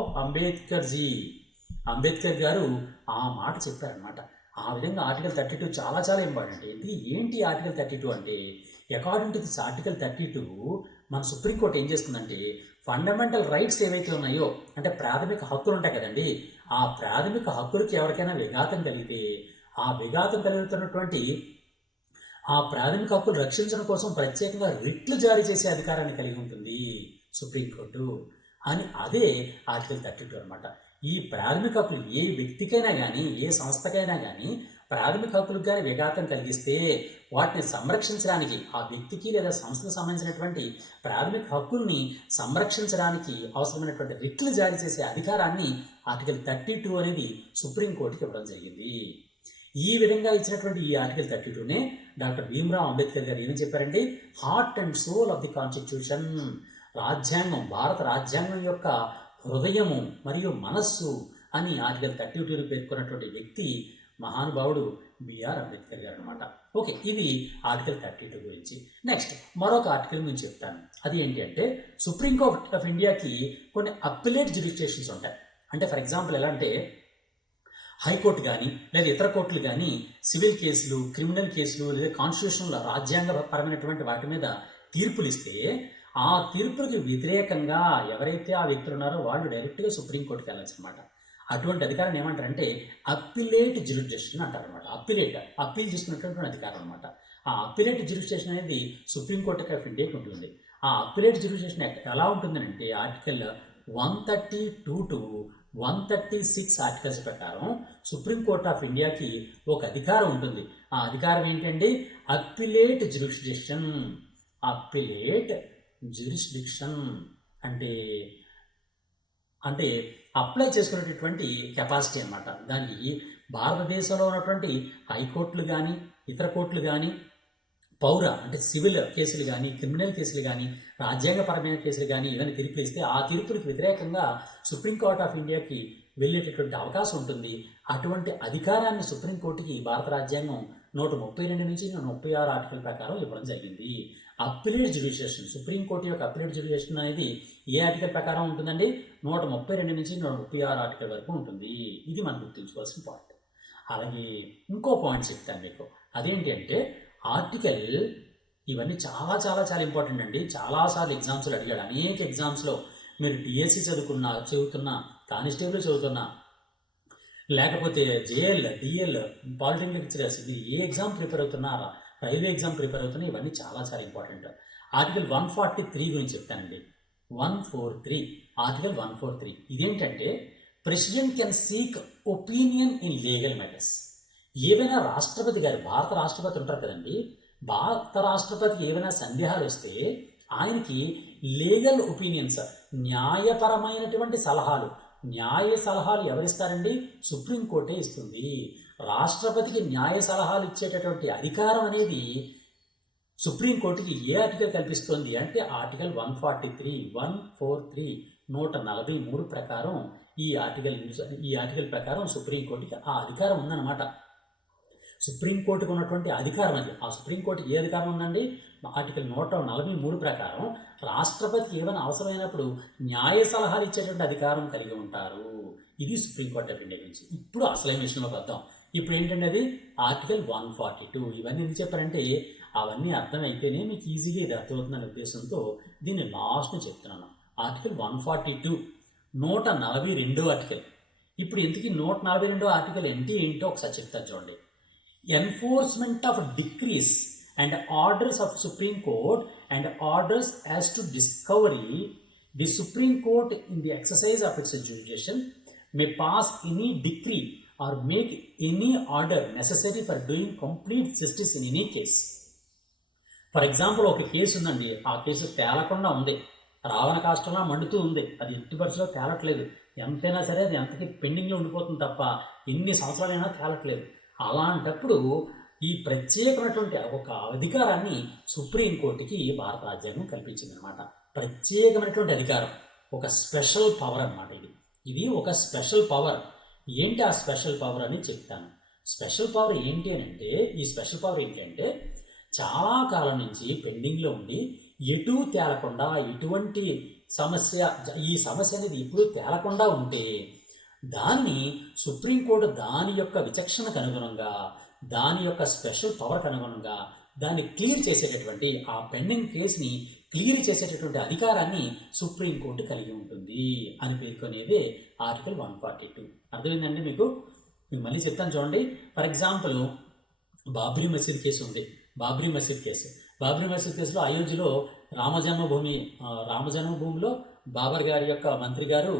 అంబేద్కర్ గారు ఆ మాట చెప్పారనమాట. ఆ విధంగా ఆర్టికల్ 32 చాలా ఇంపార్టెంట్. ఏంటి ఆర్టికల్ 32 అంటే, అకార్డింగ్ టు దిస్ ఆర్టికల్ 32 మన సుప్రీంకోర్టు ఏం చేస్తుందంటే ఫండమెంటల్ రైట్స్ ఏవైతే ఉన్నాయో, అంటే ప్రాథమిక హక్కులు ఉంటాయి కదండి, ఆ ప్రాథమిక హక్కులకి ఎవరికైనా విఘాతం కలిగితే ఆ విఘాతం కలుగుతున్నటువంటి ఆ ప్రాథమిక హక్కులు రక్షించడం కోసం ప్రత్యేకంగా రిట్లు జారీ చేసే అధికారాన్ని కలిగి ఉంటుంది సుప్రీంకోర్టు అని. అదే ఆర్టికల్ 32 అనమాట. ఈ ప్రాథమిక హక్కులు ఏ వ్యక్తికైనా కానీ, ఏ సంస్థకైనా కానీ ప్రాథమిక హక్కులకు కానీ విఘాతం కలిగిస్తే వాటిని సంరక్షించడానికి, ఆ వ్యక్తికి లేదా సంస్థకు సంబంధించినటువంటి ప్రాథమిక హక్కుల్ని సంరక్షించడానికి అవసరమైనటువంటి రిట్లు జారీ చేసే అధికారాన్ని ఆర్టికల్ 32 అనేది సుప్రీంకోర్టుకి ఇవ్వడం జరిగింది. ఈ విధంగా ఇచ్చినటువంటి ఈ ఆర్టికల్ 32నే డాక్టర్ భీమ్రావ్ అంబేద్కర్ గారు ఏమని చెప్పారంటే heart and soul of the constitution, రాజ్యాంగం, భారత రాజ్యాంగం యొక్క హృదయము మరియు మనస్సు అని ఆర్టికల్ 32 పేర్కొన్నటువంటి వ్యక్తి మహానుభావుడు బిఆర్ అంబేద్కర్ గారు అనమాట. ఓకే, ఇది ఆర్టికల్ 32 గురించి. నెక్స్ట్ మరొక ఆర్టికల్ గురించి చెప్తాను. అది ఏంటి అంటే సుప్రీంకోర్ట్ ఆఫ్ ఇండియాకి కొన్ని అప్పిలేట్ జ్యూరిస్డిక్షన్స్ ఉంటాయి. అంటే ఫర్ ఎగ్జాంపుల్ ఎలా అంటే హైకోర్టు కానీ లేదా ఇతర కోర్టులు కానీ సివిల్ కేసులు, క్రిమినల్ కేసులు లేదా కాన్స్టిట్యూషనల్ రాజ్యాంగపరమైనటువంటి వాటి మీద తీర్పులు ఇస్తే ఆ తీర్పులకు వ్యతిరేకంగా ఎవరైతే ఆ వ్యక్తులు ఉన్నారో వాళ్ళు డైరెక్ట్గా సుప్రీంకోర్టుకి వెళ్ళచ్చు అనమాట. అటువంటి అధికారం ఏమంటారంటే అప్పిలేట్ జ్యూరిస్డిక్షన్ అంటారనమాట. అప్పీల్ చేసుకున్నటువంటి అధికారం అనమాట. ఆ అప్పిలేట్ జ్యూరిస్డిక్షన్ అనేది సుప్రీంకోర్టు ఆఫ్ ఇండియాకి ఉంటుంది. ఆ అప్పిలేట్ జ్యూరిస్డిక్షన్ ఎలా ఉంటుందంటే ఆర్టికల్ 132 to 136 ఆర్టికల్స్ ప్రకారం సుప్రీంకోర్ట్ ఆఫ్ ఇండియాకి ఒక అధికారం ఉంటుంది. ఆ అధికారం ఏంటంటే అప్పిలేట్ జ్యూరిస్డిక్షన్. అప్పిలేట్ జ్యూరిస్డిక్షన్ అంటే అంటే అప్లై చేసుకునేటటువంటి కెపాసిటీ అనమాట. దానికి భారతదేశంలో ఉన్నటువంటి హైకోర్టులు కానీ ఇతర కోర్టులు కానీ పౌర అంటే సివిల్ కేసులు కానీ క్రిమినల్ కేసులు కానీ రాజ్యాంగపరమైన కేసులు కానీ ఇవన్నీ తీర్పులు ఇస్తే ఆ తీర్పులకు వ్యతిరేకంగా సుప్రీంకోర్ట్ ఆఫ్ ఇండియాకి వెళ్ళేటటువంటి అవకాశం ఉంటుంది. అటువంటి అధికారాన్ని సుప్రీంకోర్టుకి భారత రాజ్యాంగం 132 నుంచి 136 ఆర్టికల్ ప్రకారం ఇవ్వడం జరిగింది. అప్పిలేట్ జ్యుడిషియేషన్, సుప్రీంకోర్టు యొక్క అప్పిలేట్ జ్యుడిషియేషన్ అనేది ఏ ఆర్టికల్ ప్రకారం ఉంటుందండి? 132 నుంచి 136 ఆర్టికల్ వరకు ఉంటుంది. ఇది మనం గుర్తుంచుకోవాల్సిన పాయింట్. అలాగే ఇంకో పాయింట్ చెప్తాను మీకు. అదేంటి అంటే ఆర్టికల్, ఇవన్నీ చాలా చాలా చాలా ఇంపార్టెంట్ అండి. చాలాసార్లు ఎగ్జామ్స్లో అడిగాడు. అనేక ఎగ్జామ్స్లో మీరు డిఎస్సి చదువుతున్నా, కానిస్టేబుల్ చదువుతున్నా, లేకపోతే జేఎల్, డిఎల్, పాలిటెక్నిక్ లెక్చరర్స్, మీరు ఏ ఎగ్జామ్ ప్రిపేర్ అవుతున్నారా, రైల్వే ఎగ్జామ్ ప్రిపేర్ అవుతున్నా, ఇవన్నీ చాలా చాలా ఇంపార్టెంట్. ఆర్టికల్ 143 గురించి చెప్తానండి. 143 ఆర్టికల్ 143 ఇదేంటంటే president can seek opinion in legal matters. ఏవైనా రాష్ట్రపతి గారు, భారత రాష్ట్రపతి ఉంటారు కదండి, భారత రాష్ట్రపతికి ఏమైనా సందేహాలు వస్తే ఆయనకి లీగల్ ఒపీనియన్స్, న్యాయపరమైనటువంటి సలహాలు, న్యాయ సలహాలు ఎవరిస్తారండి? సుప్రీంకోర్టే ఇస్తుంది. రాష్ట్రపతికి న్యాయ సలహాలు ఇచ్చేటటువంటి అధికారం అనేది సుప్రీంకోర్టుకి ఏ ఆర్టికల్ కల్పిస్తుంది అంటే ఆర్టికల్ 143 143 ప్రకారం ఈ ఆర్టికల్ ప్రకారం సుప్రీంకోర్టుకి ఆ అధికారం ఉందన్నమాట. సుప్రీంకోర్టుకు ఉన్నటువంటి అధికారం అది. ఆ సుప్రీంకోర్టుకి ఏ అధికారం ఉందండి? ఆర్టికల్ 143 ప్రకారం రాష్ట్రపతికి ఏమైనా అవసరమైనప్పుడు న్యాయ సలహాలు ఇచ్చేటువంటి అధికారం కలిగి ఉంటారు. ఇది సుప్రీంకోర్టు ఆఫ్ ఇండియా గురించి. ఇప్పుడు అసలైన విషయంలోకి వద్దాం. ఇప్పుడు ఏంటంటే అది ఆర్టికల్ 142. ఇవన్నీ ఎందుకు చెప్పారంటే అవన్నీ అర్థమైతేనే మీకు ఈజీగా ఇది అర్థమవుతుందనే ఉద్దేశంతో దీన్ని లాస్ట్ని చెప్తున్నాను. Article 142 142 article. ఇప్పుడు ఇంతకీ 142 ఆర్టికల్ ఏంటో ఒకసారి చెప్తాను చూడండి. Enforcement of decrease and orders of supreme court and orders as to discovery the supreme court in the exercise of it's judicial May pass any decree are make any order necessary for doing complete justice in any case. For example ఒక case ఉందండి, ఆ case తేలకుండా ఉంది, రావణ కాష్టంలా మండుతూ ఉంది, అది ఎట్టి పరిస్థితిలో తేలట్లేదు, ఎంతైనా సరే అది ఎంతకి పెండింగ్లో ఉండిపోతుంది తప్ప ఎన్ని సంవత్సరాలైనా తేలట్లేదు. అలాంటప్పుడు ఈ ప్రత్యేకమైనటువంటి ఒక అధికారాన్ని సుప్రీంకోర్టుకి భారత రాజ్యాంగం కల్పించిందనమాట. ప్రత్యేకమైనటువంటి అధికారం, ఒక స్పెషల్ పవర్ అన్నమాట. ఇది ఒక స్పెషల్ పవర్. ఏంటి ఆ స్పెషల్ పవర్ అని చెప్తాను. స్పెషల్ పవర్ ఏంటి అని అంటే, ఈ స్పెషల్ పవర్ ఏంటంటే చాలా కాలం నుంచి పెండింగ్లో ఉండి ఎటు తేలకుండా, ఎటువంటి ఈ సమస్య అనేది ఇప్పుడు తేలకుండా ఉంటే దాన్ని సుప్రీంకోర్టు దాని యొక్క విచక్షణకు అనుగుణంగా, దాని యొక్క స్పెషల్ పవర్కి అనుగుణంగా దాన్ని క్లియర్ చేసేటటువంటి, ఆ పెండింగ్ కేసుని క్లియర్ చేసేటటువంటి అధికారాన్ని సుప్రీంకోర్టు కలిగి ఉంటుంది అని పేర్కొనేదే ఆర్టికల్ 142. అర్థమైందండి మీకు? మళ్ళీ చెప్తాను చూడండి. ఫర్ ఎగ్జాంపుల్ బాబ్రీ మసీద్ కేసు ఉంది. బాబ్రీ మసీద్ కేసులో అయోధ్యలో రామజన్మభూమిలో బాబర్ గారి యొక్క మంత్రి గారు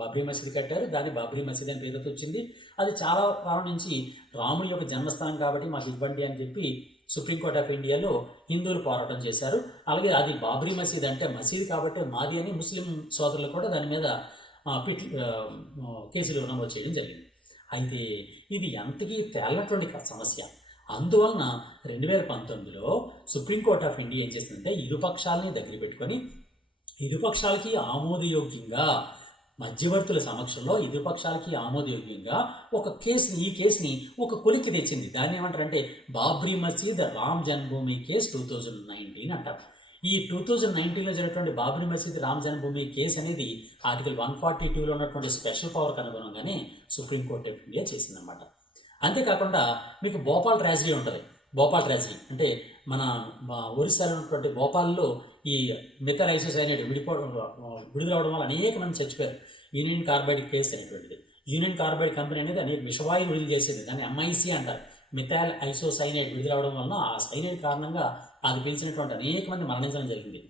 బాబ్రీ మసీద్ కట్టారు. దాన్ని బాబ్రీ మసీద్ అని పేరుతో వచ్చింది. అది చాలా కాలం నుంచి రాముడి యొక్క జన్మస్థానం కాబట్టి మాకు ఇవ్వండి అని చెప్పి సుప్రీంకోర్టు ఆఫ్ ఇండియాలో హిందువులు పోరాటం చేశారు. అలాగే అది బాబ్రీ మసీద్ అంటే మసీద్ కాబట్టి మాది అని ముస్లిం సోదరులు కూడా దాని మీద కేసులు నమోదు చేయడం జరిగింది. అయితే ఇది ఎంతకీ తేలినటువంటి సమస్య. అందువలన 2019లో సుప్రీంకోర్టు ఆఫ్ ఇండియా ఏం చేసిందంటే ఇరుపక్షాలని దగ్గర పెట్టుకొని ఇరుపక్షాలకి ఆమోదయోగ్యంగా మధ్యవర్తుల సమక్షంలో ఇరుపక్షాలకి ఆమోదయోగ్యంగా ఈ కేసుని ఒక కొలిక్కి తెచ్చింది. దాన్ని ఏమంటారంటే బాబ్రీ మసీద్ రామ్ జన్మభూమి కేసు 2019 అంటారు. ఈ 2019లో జరిగినటువంటి బాబ్రీ మసీద్ రామ్ జన్మభూమి కేసు అనేది ఆర్టికల్ 142లో ఉన్నటువంటి స్పెషల్ పవర్కి అనుగుణంగానే సుప్రీంకోర్టు ఆఫ్ ఇండియా చేసిందన్నమాట. అంతేకాకుండా మీకు భోపాల్ ట్రాజడీ ఉంటుంది. భోపాల్ ట్రాజడీ అంటే మన ఒరిస్సాలో ఉన్నటువంటి భోపాల్లో ఈ మిథైల్ ఐసోసైనైడ్ విడుదలవడం వల్ల అనేక మంది చచ్చిపోయారు. యూనియన్ కార్బైడ్ కేసు అనేటువంటిది. యూనియన్ కార్బైడ్ కంపెనీ అనేది అనేక విషవాయువు విడుదల చేసేది. దాన్ని MIC అంటారు. మిథైల్ ఐసోసైనైడ్ విడుదలవడం వలన ఆ సైనైడ్ కారణంగా అది పీల్చినటువంటి అనేక మంది మరణించడం జరిగింది.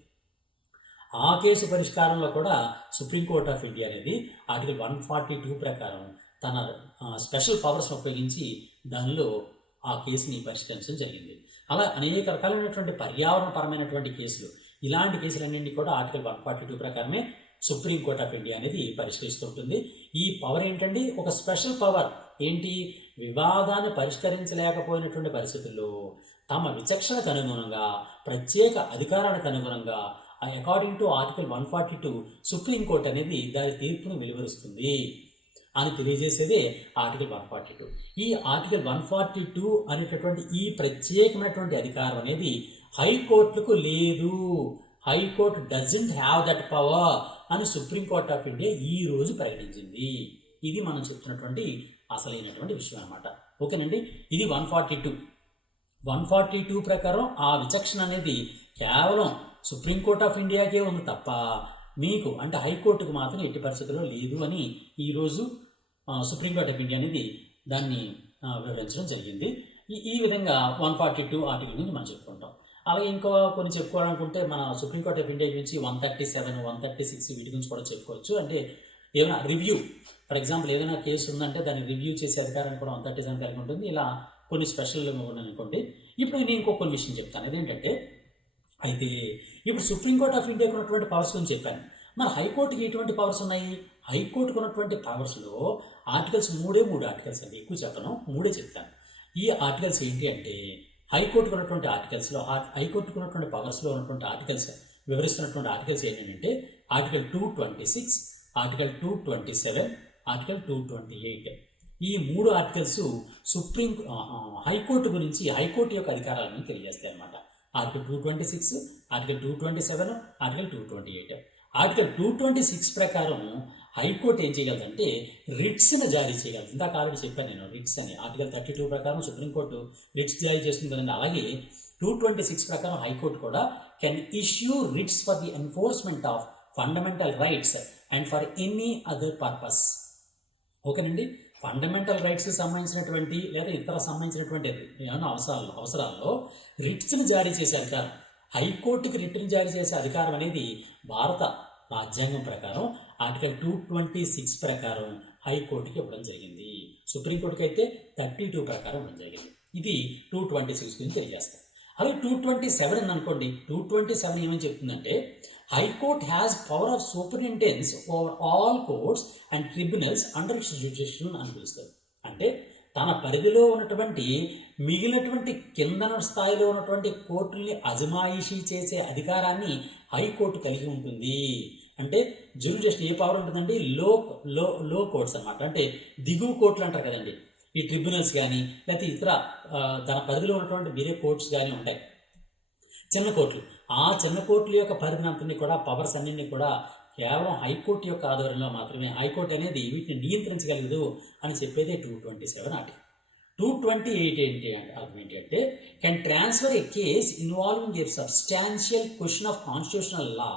ఆ కేసు పరిష్కారంలో కూడా సుప్రీంకోర్టు ఆఫ్ ఇండియా అనేది ఆర్టికల్ 142 ప్రకారం తన స్పెషల్ పవర్స్ని ఉపయోగించి దానిలో ఆ కేసుని పరిష్కరించడం జరిగింది. అలా అనేక రకాలైనటువంటి పర్యావరణపరమైనటువంటి కేసులు, ఇలాంటి కేసులన్నింటినీ కూడా ఆర్టికల్ 142 ప్రకారమే సుప్రీంకోర్టు ఆఫ్ ఇండియా అనేది పరిష్కరిస్తుంటుంది. ఈ పవర్ ఏంటండి? ఒక స్పెషల్ పవర్. ఏంటి? వివాదాన్ని పరిష్కరించలేకపోయినటువంటి పరిస్థితుల్లో తమ విచక్షణకు అనుగుణంగా, ప్రత్యేక అధికారానికి అనుగుణంగా అకార్డింగ్ టు ఆర్టికల్ 142 సుప్రీంకోర్టు అనేది దాని తీర్పును వెలువరుస్తుంది అని తెలియజేసేదే ఆర్టికల్ 142. ఈ ఆర్టికల్ 142 అనేటటువంటి ఈ ప్రత్యేకమైనటువంటి అధికారం అనేది హైకోర్టులకు లేదు. High court doesn't have that power అని సుప్రీంకోర్టు ఆఫ్ ఇండియా ఈ రోజు ప్రకటించింది. ఇది మనం చెప్తున్నటువంటి అసలైనటువంటి విషయం అన్నమాట. ఓకేనండి, ఇది 142 ప్రకారం ఆ విచక్షణ అనేది కేవలం సుప్రీంకోర్టు ఆఫ్ ఇండియాకే ఉంది తప్ప మీకు అంటే హైకోర్టుకు మాత్రం ఎట్టి పరిస్థితుల్లో లేదు అని ఈరోజు సుప్రీంకోర్టు ఆఫ్ ఇండియా అనేది దాన్ని వివరించడం జరిగింది. ఈ విధంగా 142 ఆర్టికల్ నుంచి మనం చెప్పుకుంటాం. అలాగే ఇంకా కొన్ని చెప్పుకోవాలనుకుంటే మన సుప్రీంకోర్టు ఆఫ్ ఇండియా గురించి 137, 136 వీటి గురించి కూడా చెప్పుకోవచ్చు. అంటే ఏదైనా రివ్యూ, ఫర్ ఎగ్జాంపుల్ ఏదైనా కేసు ఉందంటే దాన్ని రివ్యూ చేసే అధికారాన్ని కూడా 137 కలిగి ఉంటుంది. ఇలా కొన్ని స్పెషల్ అనుకోండి. ఇప్పుడు నేను ఇంకొక విషయం చెప్తాను. అదేంటంటే అయితే ఇప్పుడు సుప్రీంకోర్టు ఆఫ్ ఇండియాకు ఉన్నటువంటి పవర్స్ గురించి చెప్పాను. మరి హైకోర్టుకి ఎటువంటి పవర్స్ ఉన్నాయి? హైకోర్టుకు ఉన్నటువంటి పవర్స్లో ఆర్టికల్స్ మూడు ఆర్టికల్స్ అండి. ఎక్కువ చెప్పను, 3 చెప్తాను. ఈ ఆర్టికల్స్ ఏంటి అంటే హైకోర్టుకు ఉన్నటువంటి ఆర్టికల్స్లో హైకోర్టుకు ఉన్నటువంటి పవర్స్లో ఉన్నటువంటి ఆర్టికల్స్ వివరిస్తున్నటువంటి ఆర్టికల్స్ ఏంటంటే ఆర్టికల్ 226, ఆర్టికల్ 227, ఆర్టికల్ 228. ఈ 3 ఆర్టికల్స్ హైకోర్టు గురించి, హైకోర్టు యొక్క అధికారాలను తెలియజేస్తాయి అన్నమాట. Article 226, article 227, article 228. ఆర్టికల్ 226 ప్రకారం హైకోర్టు ఏం చేయగలదంటే రిట్స్ని జారీ చేయగలదు. ఇందాక ఆల్రెడీ చెప్పాను నేను రిట్స్ అని. ఆర్టికల్ 32 ప్రకారం సుప్రీంకోర్టు రిట్స్ జారీ చేస్తుంది కదండి. అలాగే 226 ప్రకారం హైకోర్టు కూడా can issue writs for the enforcement of fundamental rights and for any other purpose. ఓకేనండి, ఫండమెంటల్ రైట్స్కి సంబంధించినటువంటి లేదా ఇతర సంబంధించినటువంటి ఏమైనా అవసరాల్లో రిట్స్ని జారీ చేసే అధికారం, హైకోర్టుకి రిట్ని జారీ చేసే అధికారం అనేది భారత రాజ్యాంగం ప్రకారం ఆర్టికల్ 226 ప్రకారం హైకోర్టుకి ఇవ్వడం జరిగింది. సుప్రీంకోర్టుకి అయితే 32 ప్రకారం ఇవ్వడం జరిగింది. ఇది 226 గురించి తెలియజేస్తాం. అలాగే 227 అనుకోండి. 227 ఏమని చెప్తుందంటే high court has power of superintendence over all courts and tribunals under its judicial అని పిలుస్తారు. అంటే తన పరిధిలో ఉన్నటువంటి మిగిలినటువంటి కిందన స్థాయిలో ఉన్నటువంటి కోర్టుల్ని అజమాయిషీ చేసే అధికారాన్ని హైకోర్టు కలిగి ఉంటుంది. అంటే జ్యుడిషియల్ ఏ పవర్ ఉంటుందండి? లో కోర్ట్స్ అన్నమాట. అంటే దిగువ కోర్టులు అంటారు కదండి, ఈ ట్రిబ్యునల్స్ కానీ లేకపోతే ఇతర తన పరిధిలో ఉన్నటువంటి వేరే కోర్ట్స్ కానీ ఉంటాయి, చిన్న కోర్టులు. ఆ చిన్న కోర్టుల యొక్క పరిధిని అంతని కూడా, పవర్స్ అన్నింటినీ కూడా కేవలం హైకోర్టు యొక్క ఆధ్వర్యంలో మాత్రమే. హైకోర్టు అనేది వీటిని నియంత్రించగలదు అని చెప్పేదే 227 ఆర్టికల్. 228 ఏంటి అంటే can transfer A case involving A substantial question of constitutional law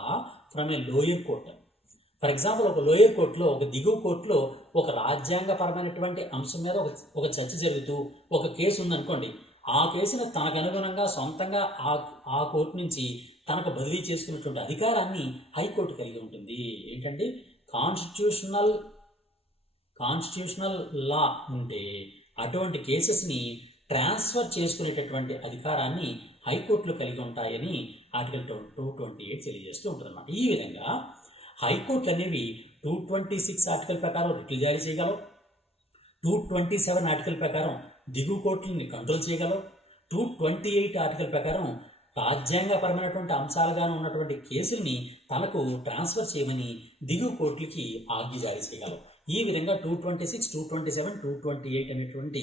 from A lower court. For example ఒక లోయర్ కోర్టులో, ఒక దిగువ కోర్టులో ఒక రాజ్యాంగపరమైనటువంటి అంశం మీద ఒక చర్చ జరుగుతూ ఒక కేసు ఉందనుకోండి. ఆ కేసును తనకు అనుగుణంగా సొంతంగా ఆ కోర్టు నుంచి తనకు బదిలీ చేసుకున్నటువంటి అధికారాన్ని హైకోర్టు కలిగి ఉంటుంది. ఏంటంటే కాన్స్టిట్యూషనల్ లా ఉంటే అటువంటి కేసెస్ని ట్రాన్స్ఫర్ చేసుకునేటటువంటి అధికారాన్ని హైకోర్టులు కలిగి ఉంటాయని ఆర్టికల్ 228 తెలియజేస్తూ ఉంటుందన్నమాట. ఈ విధంగా హైకోర్టు అనేవి 226 ఆర్టికల్ ప్రకారం రిట్లు జారీ చేయగలవు, 227 ఆర్టికల్ ప్రకారం దిగువ కోర్టులని కంట్రోల్ చేయగలవు, 228 ఆర్టికల్ ప్రకారం రాజ్యాంగపరమైనటువంటి అంశాలుగాను ఉన్నటువంటి కేసుల్ని తనకు ట్రాన్స్ఫర్ చేయమని దిగువ కోర్టులకి ఆజ్ఞ జారీ చేయగలవు. ఈ విధంగా 226, 227, 228 అనేటువంటి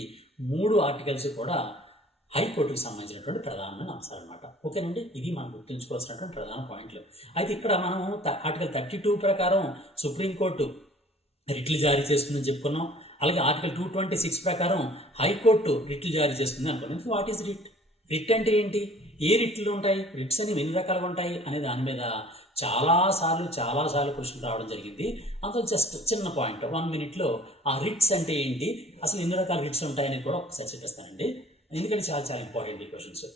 3 ఆర్టికల్స్ కూడా హైకోర్టుకి సంబంధించినటువంటి ప్రధానమైన అంశాలు అనమాట. ఓకేనండి, ఇది మనం గుర్తుంచుకోవాల్సినటువంటి ప్రధాన పాయింట్లు. అయితే ఇక్కడ మనం ఆర్టికల్ 32 ప్రకారం సుప్రీంకోర్టు రిట్లు జారీ చేస్తుందని చెప్పుకున్నాం. అలాగే ఆర్టికల్ 226 ప్రకారం హైకోర్టు రిట్లు జారీ చేస్తుంది అనుకున్నాం. What is writ? రిట్ అంటే ఏంటి? ఏ రిట్లు ఉంటాయి? రిట్స్ అనేవి ఎన్ని రకాలుగా ఉంటాయి అనే దాని మీద చాలాసార్లు క్వశ్చన్ రావడం జరిగింది. అంత జస్ట్ చిన్న పాయింట్ 1 minute ఆ రిట్స్ అంటే ఏంటి, అసలు ఎన్ని రకాల రిట్స్ ఉంటాయని కూడా ఒకసారి చెప్పేస్తానండి. ఎందుకంటే చాలా ఇంపార్టెంట్ ఈ క్వశ్చన్స్.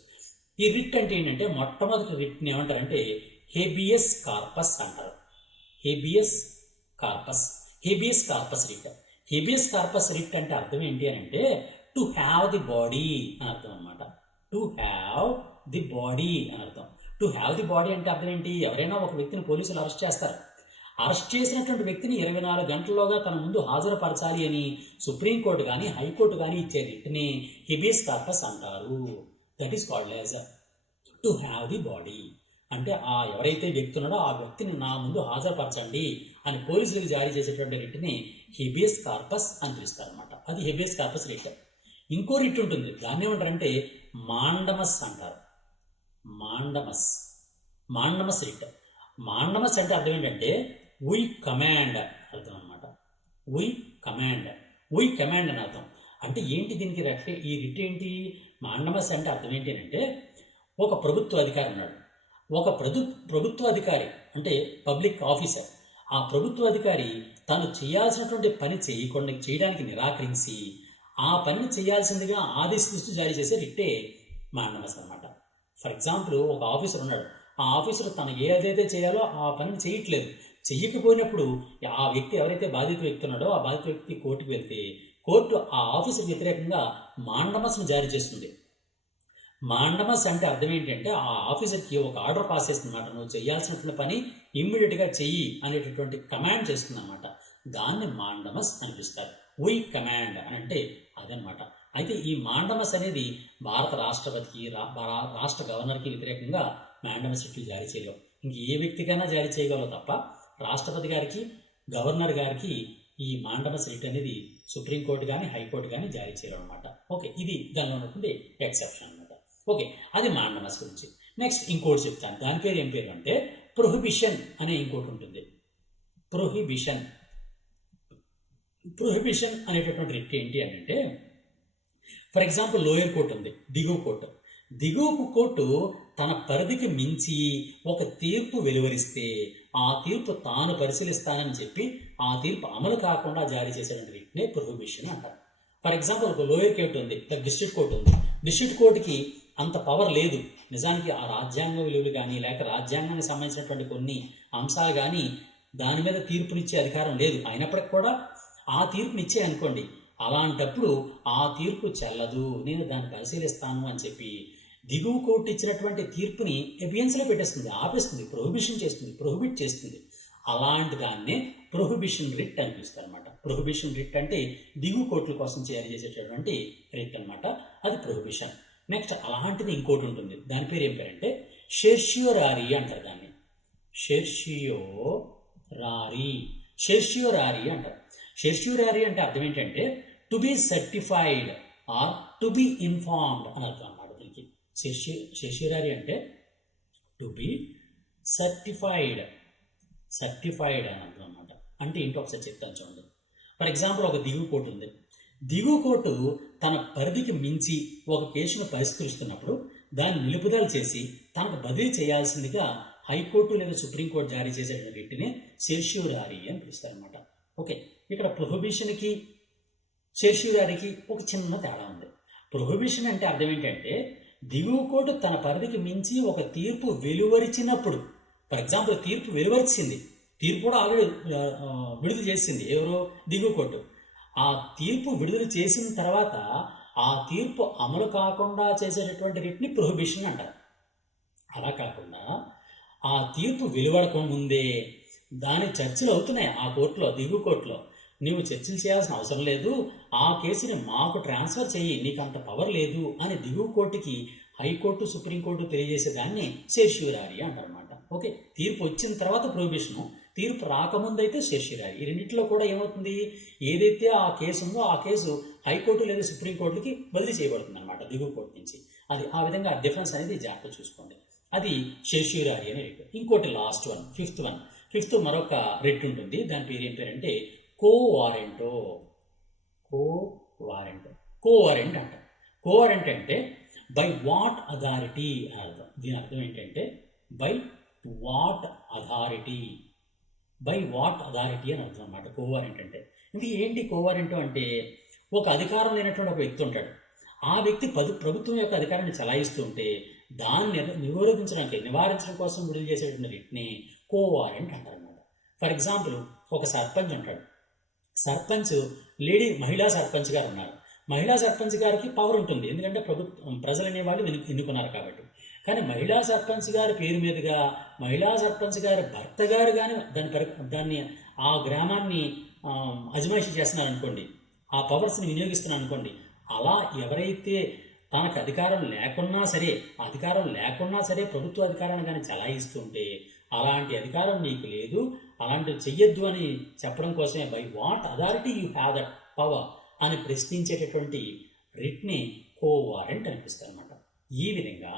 ఈ రిట్ అంటే ఏంటంటే మొట్టమొదటి రిట్ని ఏమంటారంటే హేబియస్ కార్పస్ అంటారు. Habeas corpus writ. Habeas corpus writ అంటే అర్థం ఏంటి అని అంటే టు హ్యావ్ ది బాడీ అని అర్థం అనమాట. టు హ్యావ్ ది బాడీ అని అర్థం. టు హ్యావ్ ది బాడీ అంటే అర్థం ఏంటి? ఎవరైనా ఒక వ్యక్తిని పోలీసులు అరెస్ట్ చేస్తారు. అరెస్ట్ చేసినటువంటి వ్యక్తిని 24 గంటల్లోగా తన ముందు హాజరుపరచాలి అని సుప్రీంకోర్టు కానీ హైకోర్టు కానీ ఇచ్చే రిట్ని హేబియస్ కార్పస్ అంటారు. That is called as to have the body. అంటే ఎవరైతే వ్యక్తి ఉన్నాడో ఆ వ్యక్తిని నా ముందు హాజరుపరచండి అని పోలీసులకు జారీ చేసేటువంటి రిట్ని హేబియస్ కార్పస్ అని పిలుస్తారు అనమాట. అది హేబియస్ కార్పస్ రిట్. ఇంకో రిట్ ఉంటుంది, దాన్ని ఏమంటారంటే మాండమస్ అంటారు. Mandamus writ. మాండమస్ అంటే అర్థం ఏంటంటే వీ కమాండ్ అర్థం అనమాట. వీ కమాండ్ అని అర్థం. అంటే ఏంటి దీనికి ఈ రిట్ ఏంటి? మాండమస్ అంటే అర్థం ఏంటి అంటే ఒక ప్రభుత్వ అధికారి ఉన్నాడు. ఒక ప్రభుత్వ అధికారి అంటే పబ్లిక్ ఆఫీసర్. ఆ ప్రభుత్వ అధికారి తను చేయాల్సినటువంటి పని చేయడానికి నిరాకరించి ఆ పనిని చేయాల్సిందిగా ఆదేశిస్తూ జారీ చేసే రిట్టే మాండమస్ అనమాట. ఫర్ ఎగ్జాంపుల్, ఒక ఆఫీసర్ ఉన్నాడు. ఆ ఆఫీసర్ తను ఏదైతే చేయాలో ఆ పనిని చెయ్యకపోయినప్పుడు ఆ వ్యక్తి ఎవరైతే బాధిత వ్యక్తి ఉన్నాడో ఆ బాధిత వ్యక్తి కోర్టుకు వెళ్తే కోర్టు ఆ ఆఫీసర్ వ్యతిరేకంగా మాండమస్ను జారీ చేస్తుంది. మాండమస్ అంటే అర్థం ఏంటంటే ఆ ఆఫీసర్కి ఒక ఆర్డర్ పాస్ చేస్తుంది అన్నమాట. నువ్వు చేయాల్సినటువంటి పని ఇమ్మీడియట్గా చెయ్యి అనేటటువంటి కమాండ్ చేస్తుంది అన్నమాట. దాన్ని మాండమస్ అనిపిస్తారు. వీ కమాండ్ అని అంటే అదనమాట. అయితే ఈ మాండమస్ అనేది భారత రాష్ట్రపతికి రాష్ట్ర గవర్నర్కి వ్యతిరేకంగా మాండమస్ రిట్లు జారీ చేయలేవు. ఇంక ఏ వ్యక్తికైనా జారీ చేయగలవు తప్ప రాష్ట్రపతి గారికి గవర్నర్ గారికి ఈ మాండమస్ రిట్ అనేది సుప్రీంకోర్టు కానీ హైకోర్టు కానీ జారీ చేయలేవు అనమాట. ఓకే, ఇది దానిలో ఉన్నటువంటి ఎక్సెప్షన్ అనమాట. ఓకే, అది మాండమస్ గురించి. నెక్స్ట్ ఇంకోటి చెప్తాను. దాని పేరు ఏం పేరు అంటే ప్రొహిబిషన్ అనే ఇంకోటి ఉంటుంది. ప్రొహిబిషన్ అనేటటువంటి రిట్ ఏంటి అని అంటే ఫర్ ఎగ్జాంపుల్ లోయర్ కోర్టు ఉంది, దిగువ కోర్టు. దిగువ కోర్టు తన పరిధికి మించి ఒక తీర్పు వెలువరిస్తే ఆ తీర్పు తాను పరిశీలిస్తానని చెప్పి ఆ తీర్పు అమలు కాకుండా జారీ చేసేటువంటి రిట్నే ప్రొహిబిషన్ అంటారు. ఫర్ ఎగ్జాంపుల్ ఒక లోయర్ కోర్టు ఉంది, డిస్ట్రిక్ట్ కోర్టు ఉంది. డిస్ట్రిక్ట్ కోర్టుకి అంత పవర్ లేదు. నిజానికి ఆ రాజ్యాంగ విలువలు కానీ లేక రాజ్యాంగానికి సంబంధించినటువంటి కొన్ని అంశాలు కానీ దాని మీద తీర్పునిచ్చే అధికారం లేదు. అయినప్పటికీ కూడా ఆ తీర్పునిచ్చే అనుకోండి, అలాంటప్పుడు ఆ తీర్పు చెల్లదు, నేను దాన్ని పరిశీలిస్తాను అని చెప్పి దిగువ కోర్టు ఇచ్చినటువంటి తీర్పుని ఎబియన్స్లో పెట్టేస్తుంది, ఆపేస్తుంది, ప్రొహిబిట్ చేస్తుంది. అలాంటి దాన్నే ప్రొహిబిషన్ రిట్ అనిపిస్తుంది అనమాట. ప్రొహిబిషన్ రిట్ అంటే దిగువ కోర్టుల కోసం జారీ చేసేటటువంటి రిట్ అనమాట. అది ప్రొహిబిషన్. నెక్స్ట్ అలాంటిది ఇంకోటి ఉంటుంది, దాని పేరు ఏం పేరంటే షెర్షియోరారీ అంటారు. దాన్ని షెర్షియోరారీ అంటారు. షెర్షియోరారీ అంటే అర్థం ఏంటంటే to be certified or to be informed అని అర్థం అన్నమాట. దీనికి షెర్షియోరారీ అంటే టు బి సర్టిఫైడ్ అని అర్థం అన్నమాట. అంటే ఏంటో ఒకసారి చెప్తాను చూడండి. ఫర్ ఎగ్జాంపుల్ ఒక దిగువ కోర్టు ఉంది. దిగువ కోర్టు తన పరిధికి మించి ఒక కేసును పరిష్కరిస్తున్నప్పుడు దాన్ని నిలుపుదల చేసి తనకు బదిలీ చేయాల్సిందిగా హైకోర్టు లేదా సుప్రీంకోర్టు జారీ చేసేటువంటి రిట్నే షెర్షియోరారీ అని పిలుస్తారనమాట. ఓకే, ఇక్కడ ప్రొహిబిషన్కి షెర్షియోరారీకి ఒక చిన్న తేడా ఉంది. ప్రొహిబిషన్ అంటే అర్థం ఏంటంటే దిగువ కోర్టు తన పరిధికి మించి ఒక తీర్పు వెలువరిచినప్పుడు, ఫర్ ఎగ్జాంపుల్ తీర్పు వెలువరిచింది, తీర్పు కూడా ఆల్రెడీ విడుదల చేసింది ఎవరో దిగువ కోర్టు. ఆ తీర్పు విడుదల చేసిన తర్వాత ఆ తీర్పు అమలు కాకుండా చేసేటటువంటి రిట్ని ప్రొహిబిషన్ అంటారు. అలా కాకుండా ఆ తీర్పు వెలువడక ముందే దాని చర్చలు అవుతున్నాయి ఆ కోర్టులో, దిగువ కోర్టులో, నీవు చర్చలు చేయాల్సిన అవసరం లేదు, ఆ కేసుని మాకు ట్రాన్స్ఫర్ చెయ్యి, నీకు అంత పవర్ లేదు అని దిగువ కోర్టుకి హైకోర్టు సుప్రీంకోర్టు తెలియజేసే దాన్ని సెర్ష్యూరారీ అంటారనమాట. ఓకే, తీర్పు వచ్చిన తర్వాత ప్రొహిబిషను, తీర్పు రాకముందు అయితే సెర్ష్యూరారీ. ఈ రెండింటిలో కూడా ఏమవుతుంది, ఏదైతే ఆ కేసు ఉందో ఆ కేసు హైకోర్టు లేదా సుప్రీంకోర్టుకి బదిలీ చేయబడుతుంది అనమాట, దిగువ కోర్టు నుంచి. అది ఆ విధంగా డిఫరెన్స్ అనేది జాగ్రత్త చూసుకోండి. అది సెర్ష్యూరారీ అనే రిట్. ఇంకోటి లాస్ట్ వన్, ఫిఫ్త్ మరొక రిట్ ఉంటుంది. దాని పేరు ఏం పేరంటే కో వారెంటో. కోవారెంట్ అంటారు. కోవారెంట్ అంటే బై వాట్ అథారిటీ అని అర్థం. దీని అర్థం ఏంటంటే బై వాట్ అథారిటీ అని అర్థం అన్నమాట కోవారెంట్ అంటే. ఇది ఏంటి కోవారెంట్ అంటే, ఒక అధికారం లేనటువంటి ఒక వ్యక్తి ఉంటాడు. ఆ వ్యక్తి ప్రభుత్వం యొక్క అధికారాన్ని చలాయిస్తూ ఉంటే దాన్ని నివారించడం కోసం విడుదల చేసేటువంటి రిట్ని కోవారెంట్ అంటారన్నమాట. ఫర్ ఎగ్జాంపుల్, ఒక సర్పంచ్ ఉంటాడు. సర్పంచ్ మహిళా సర్పంచ్ గారు ఉన్నారు. మహిళా సర్పంచ్ గారికి పవర్ ఉంటుంది, ఎందుకంటే ప్రజలు అనేవాళ్ళు ఎన్నుకున్నారు కాబట్టి. కానీ మహిళా సర్పంచ్ గారి పేరు మీదుగా మహిళా సర్పంచ్ గారి భర్త గారు కానీ దాన్ని ఆ గ్రామాన్ని అజమాయిషీ చేస్తున్నారు అనుకోండి, ఆ పవర్స్ని వినియోగిస్తున్నారు అనుకోండి. అలా ఎవరైతే తనకు అధికారం లేకున్నా సరే ప్రభుత్వ అధికారాన్ని కానీ చలాయిస్తుంటే, అలాంటి అధికారం నీకు లేదు, అలాంటివి చెయ్యొద్దు అని చెప్పడం కోసమే by what authority you have that power అని ప్రశ్నించేటటువంటి రిట్ని కోవారెంట్ అనిపిస్తారు అనమాట. ఈ విధంగా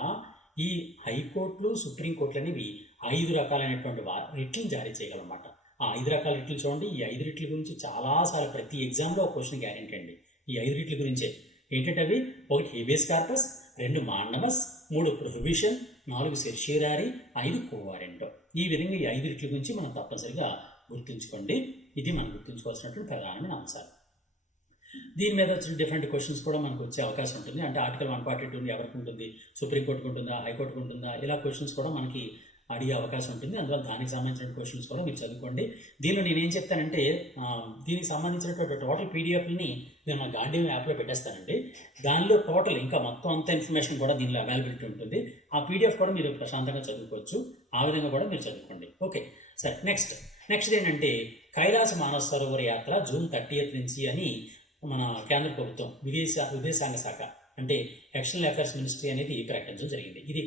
ఈ హైకోర్టులు సుప్రీంకోర్టులు అనేవి 5 రకాలైనటువంటి రిట్లను జారీ చేయగలన్నమాట. ఆ 5 రకాల రిట్లు చూడండి. ఈ 5 రిట్ల గురించి చాలాసార్లు ప్రతి ఎగ్జామ్లో ఒక క్వశ్చన్ గ్యారెంటీ అండి. ఈ 5 రిట్ల గురించే ఏంటంటే అవి: 1 హేబియస్ కార్పస్, 2 మాండమస్, 3 ప్రొహిబిషన్, 4 సెర్ష్యూరారీ, 5 కోవారెంటో. ఈ విధంగా ఈ 5 రిట్ల గురించి మనం తప్పనిసరిగా గుర్తుంచుకోండి. ఇది మనం గుర్తుంచుకోవాల్సినటువంటి ప్రధానమైన అంశాలు. దీని మీద వచ్చిన డిఫరెంట్ క్వశ్చన్స్ కూడా మనకు వచ్చే అవకాశం ఉంటుంది. అంటే ఆర్టికల్ 142 ఎవరికి ఉంటుంది, సుప్రీంకోర్టుకు ఉంటుందా, హైకోర్టుకు ఉంటుందా, ఇలా క్వశ్చన్స్ కూడా మనకి అడిగే అవకాశం ఉంటుంది. అందువల్ల దానికి సంబంధించిన క్వశ్చన్స్ కూడా మీరు చదువుకోండి. దీనిలో నేనేం చెప్తానంటే, దీనికి సంబంధించినటువంటి టోటల్ పీడిఎఫ్ని నేను నా గాంధీయం యాప్లో పెట్టేస్తానండి. దానిలో టోటల్ ఇంకా మొత్తం అంత ఇన్ఫర్మేషన్ కూడా దీనిలో అవైలబిలిటీ ఉంటుంది. ఆ పీడిఎఫ్ కూడా మీరు ప్రశాంతంగా చదువుకోవచ్చు. ఆ విధంగా కూడా మీరు చదువుకోండి. ఓకే, సరే. నెక్స్ట్ ఏంటంటే, కైలాస మానస సరోవర యాత్ర జూన్ 30 నుంచి అని మన కేంద్ర ప్రభుత్వం విదేశాంగ శాఖ అంటే ఎక్స్టర్నల్ అఫైర్స్ మినిస్ట్రీ అనేది ప్రకటించడం జరిగింది. ఇది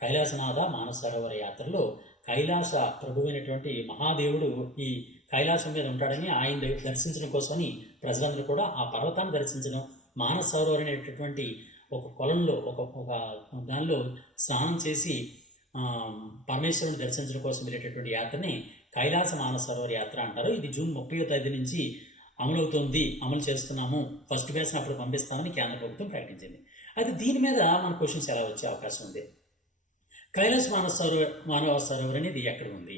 కైలాసనాథ మానస సరోవర యాత్రలో కైలాస ప్రభువైనటువంటి మహాదేవుడు ఈ కైలాసం మీద ఉంటాడని ఆయన దర్శించడం కోసమని ప్రజలందరూ కూడా ఆ పర్వతాన్ని దర్శించడం, మానస సరోవర్ అనేటటువంటి ఒక కొలంలో ఒక దానిలో స్నానం చేసి పరమేశ్వరుని దర్శించడం కోసం వెళ్ళేటటువంటి యాత్రని కైలాస మానస సరోవర యాత్ర అంటారు. ఇది జూన్ 30వ తేదీ నుంచి అమలు చేస్తున్నాము, ఫస్ట్ బ్యాచ్ని అప్పుడు పంపిస్తామని కేంద్ర ప్రభుత్వం ప్రకటించింది. అయితే దీని మీద మన క్వశ్చన్స్ ఎలా వచ్చే అవకాశం ఉంది? కైలాస మానస సరోవర్ అనేది ఎక్కడ ఉంది?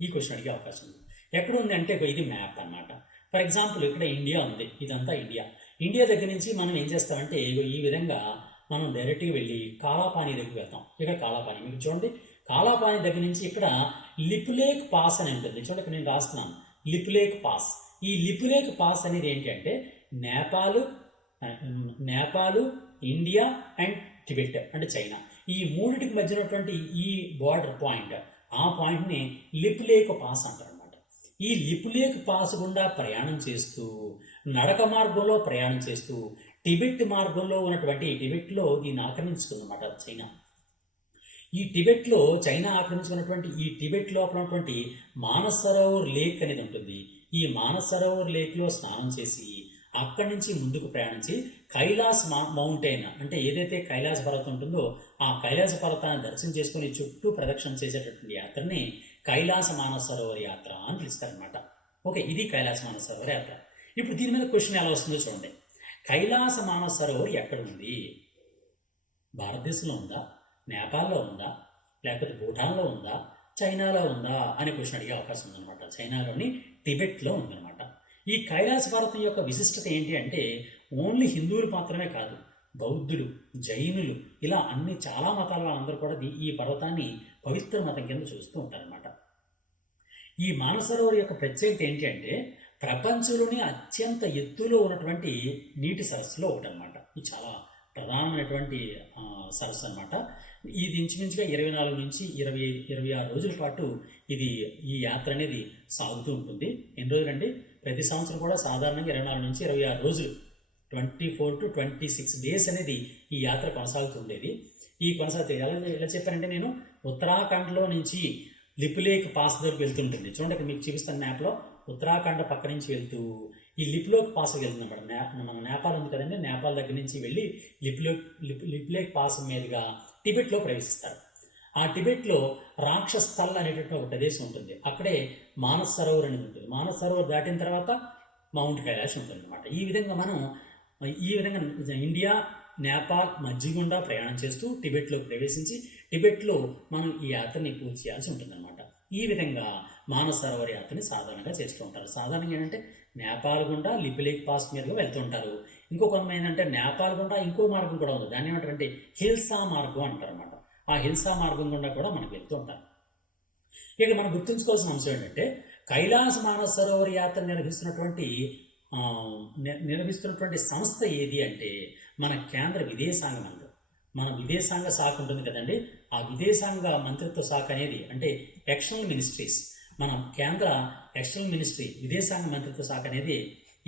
ఈ క్వశ్చన్ అడిగే అవకాశం ఉంది. ఎక్కడ ఉంది అంటే ఇది మ్యాప్ అన్నమాట. ఫర్ ఎగ్జాంపుల్, ఇక్కడ ఇండియా ఉంది, ఇదంతా ఇండియా దగ్గర నుంచి మనం ఏం చేస్తామంటే ఈ విధంగా మనం డైరెక్ట్గా వెళ్ళి కాలాపానీ దగ్గరికి వెళ్తాం. ఇక్కడ కాలాపానీ మీకు చూడండి, కాలాపానీ దగ్గర నుంచి ఇక్కడ లిపులేక్ పాస్ అని ఉంటుంది. చూడండి, ఇక్కడ నేను రాస్తున్నాను లిపులేక్ పాస్. ఈ లిపులేక్ పాస్ అనేది ఏంటి అంటే నేపాల్, ఇండియా అండ్ టిబెట్ అంటే చైనా, ఈ మూడిటికి మధ్య ఉన్నటువంటి ఈ బార్డర్ పాయింట్, ఆ పాయింట్ని లిపులేక్ పాస్ అంటారు అనమాట. ఈ లిపులేక్ పాస్ గుండా ప్రయాణం చేస్తూ, నడక మార్గంలో ప్రయాణం చేస్తూ టిబెట్ మార్గంలో ఉన్నటువంటి టిబెట్లో దీన్ని ఆక్రమించుకుందన్నమాట చైనా. ఈ టిబెట్లో చైనా ఆక్రమించుకున్నటువంటి ఈ టిబెట్ లోపల ఉన్నటువంటి మానస సరోవర్ లేక్ అనేది ఉంటుంది. ఈ మానస సరోవర్ లేక్లో స్నానం చేసి అక్కడి నుంచి ముందుకు ప్రయాణించి కైలాస్ మౌంటైన్ అంటే ఏదైతే కైలాస పర్వతం ఉంటుందో ఆ కైలాస పర్వతాన్ని దర్శనం చేసుకుని చుట్టూ ప్రదక్షిణ చేసేటటువంటి యాత్రని కైలాస మానస సరోవర్ యాత్ర అని పిలుస్తారనమాట. ఓకే, ఇది కైలాస మానస సరోవర్ యాత్ర. ఇప్పుడు దీని మీద క్వశ్చన్ ఎలా వస్తుందో చూడండి. కైలాస మానస సరోవర్ ఎక్కడ ఉంది? భారతదేశంలో ఉందా, నేపాల్లో ఉందా, లేకపోతే భూటాన్లో ఉందా, చైనాలో ఉందా అనే క్వశ్చన్ అడిగే అవకాశం ఉందన్నమాట. చైనాలోని టిబెట్లో ఉందన్నమాట. ఈ కైలాస పర్వతం యొక్క విశిష్టత ఏంటి అంటే ఓన్లీ హిందువులు మాత్రమే కాదు, బౌద్ధులు, జైనులు, ఇలా అన్ని చాలా మతాల వాళ్ళందరూ కూడా ఈ పర్వతాన్ని పవిత్ర మతం కింద చూస్తూ ఉంటారన్నమాట. ఈ మానస సరోవర్ యొక్క ప్రత్యేకత ఏంటి అంటే ప్రపంచంలోని అత్యంత ఎత్తులో ఉన్నటువంటి నీటి సరస్సులో ఒకటనమాట. ఇది చాలా ప్రధానమైనటువంటి సరస్సు అనమాట. ఇది ఇంచుమించుగా 24 నుంచి 26 రోజుల పాటు ఈ యాత్ర అనేది సాగుతూ ఉంటుంది. ఎన్ని రోజులండి? ప్రతి సంవత్సరం కూడా సాధారణంగా 24 నుంచి 26 రోజులు 24 to 26 డేస్ అనేది ఈ యాత్ర కొనసాగుతుండేది. ఎలా చెప్పానంటే, నేను ఉత్తరాఖండ్లో నుంచి లిపులేక్ పాస్ దగ్గరికి వెళ్తుంటుంది. చూడండి, ఇక్కడ మీకు చూపిస్తాను మ్యాప్లో. ఉత్తరాఖండ్ పక్క నుంచి వెళ్తూ ఈ లిపులేక్ పాస్కి వెళ్తుంది అన్నమాట. మన నేపాల్ ఉంది కదండి, నేపాల్ దగ్గర నుంచి వెళ్ళి లిపులేక్ పాస్ మీదుగా టిబెట్లో ప్రవేశిస్తారు. ఆ టిబెట్లో రాక్షస్థల్ అనేటటువంటి ఒక ప్రదేశం ఉంటుంది. అక్కడే మానస్ సరోవర్ అనేది ఉంటుంది. మానస్ సరోవర్ దాటిన తర్వాత మౌంట్ కైలాష్ ఉంటుంది అనమాట. ఈ విధంగా ఇండియా నేపాల్ మధ్య గుండా ప్రయాణం చేస్తూ టిబెట్లో ప్రవేశించి టిబెట్లో మనం ఈ యాత్రని పూర్తి చేయాల్సి ఉంటుందన్నమాట. ఈ విధంగా మానస్ సరోవర్ యాత్రని సాధారణంగా చేస్తూ ఉంటారు. సాధారణంగా ఏంటంటే నేపాల్ గుండా లిపులేక్ పాస్ మీదుగా వెళ్తుంటారు. ఇంకొక ఏంటంటే నేపాల్ గుండా ఇంకో మార్గం కూడా ఉంది. దాన్ని ఏమంటారంటే హిల్సా మార్గం అంటారు అనమాట. ఆ హిల్సా మార్గం గుండా కూడా మనకు వెళ్తూ ఉంటారు. ఇక మనం గుర్తుంచుకోవాల్సిన అంశం ఏంటంటే, కైలాస మానస్ సరోవర్ యాత్ర నిర్వహిస్తున్నటువంటి సంస్థ ఏది అంటే మన కేంద్ర విదేశాంగ మంత్రి. మన విదేశాంగ శాఖ ఉంటుంది కదండి, ఆ విదేశాంగ మంత్రిత్వ శాఖ అనేది అంటే ఎక్స్టర్నల్ మినిస్ట్రీస్, మన కేంద్ర ఎక్స్టర్నల్ మినిస్ట్రీ విదేశాంగ మంత్రిత్వ శాఖ అనేది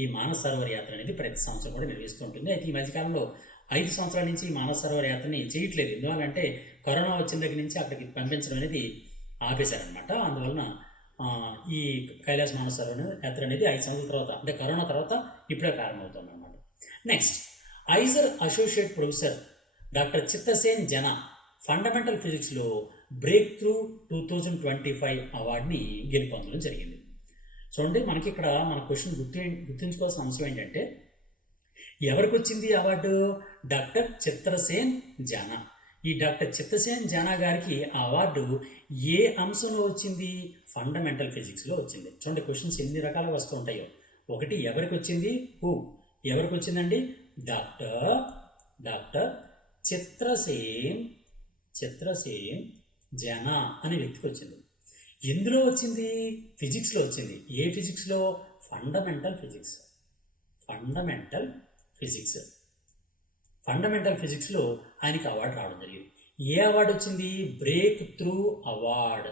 ఈ మానస్ సరోవర్ యాత్ర అనేది ప్రతి సంవత్సరం కూడా నిర్వహిస్తూ ఉంటుంది. అయితే ఈ మధ్యకాలంలో 5 సంవత్సరాల నుంచి ఈ మానస్ సరోవర్ యాత్రని చేయట్లేదు. ఎందువల్లంటే కరోనా వచ్చిన దగ్గర నుంచి అక్కడికి పంపించడం అనేది ఆపేశారనమాట. అందువలన ఈ కైలాస మానస్ సరోవర్ యాత్ర అనేది 5 సంవత్సరాల తర్వాత, అంటే కరోనా తర్వాత ఇప్పుడే ప్రారంభమవుతుంది అనమాట. Next, IISER associate professor doctor Chittasen Jana fundamental ఫిజిక్స్లో బ్రేక్ త్రూ 2025 అవార్డుని గెలుపొందడం జరిగింది. చూడండి, మనకి ఇక్కడ మన క్వశ్చన్ గుర్తుంచుకోవాల్సిన అంశం ఏంటంటే, ఎవరికి వచ్చింది అవార్డు? డాక్టర్ చిత్తసేన్ జానా. ఈ డాక్టర్ చిత్తసేన్ జానా గారికి ఆ అవార్డు ఏ అంశంలో వచ్చింది? ఫండమెంటల్ ఫిజిక్స్లో వచ్చింది. చూడండి, క్వశ్చన్స్ ఎన్ని రకాలుగా వస్తూ ఉంటాయో. ఒకటి, ఎవరికి వచ్చింది? హూ. ఎవరికి వచ్చిందండి? డాక్టర్ చిత్రసేన్ జానా అనే వ్యక్తికి వచ్చింది. ఎందులో వచ్చింది? ఫిజిక్స్లో వచ్చింది. ఏ ఫిజిక్స్లో? ఫండమెంటల్ ఫిజిక్స్లో ఆయనకి అవార్డు రావడం జరిగింది. ఏ అవార్డు వచ్చింది? బ్రేక్ త్రూ అవార్డ్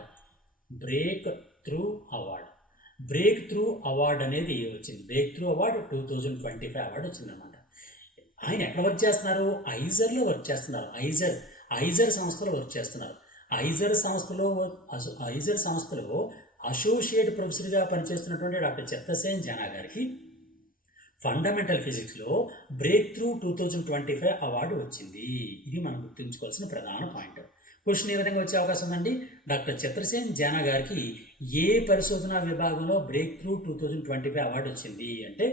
అనేది వచ్చింది. బ్రేక్ త్రూ అవార్డు 2025 అవార్డు వచ్చిందన్నమాట. ఆయన ఎక్కడ వర్క్ చేస్తున్నారు? ఐజర్లో వర్క్ చేస్తున్నారు. ఐజర్ సంస్థలో వర్క్ చేస్తున్నారు. ఐజర్ సంస్థలో అసోసియేట్ ప్రొఫెసర్గా పనిచేస్తున్నటువంటి డాక్టర్ చిత్తసేన్ జానా గారికి ఫండమెంటల్ ఫిజిక్స్లో బ్రేక్ త్రూ 2025 అవార్డు వచ్చింది. ఇది మనం గుర్తుంచుకోవాల్సిన ప్రధాన పాయింట్. క్వశ్చన్ ఏ విధంగా వచ్చే అవకాశం ఉందండి? డాక్టర్ చిత్తసేన్ జానా గారికి ఏ పరిశోధనా విభాగంలో బ్రేక్ త్రూ 2025 అవార్డు వచ్చింది అంటే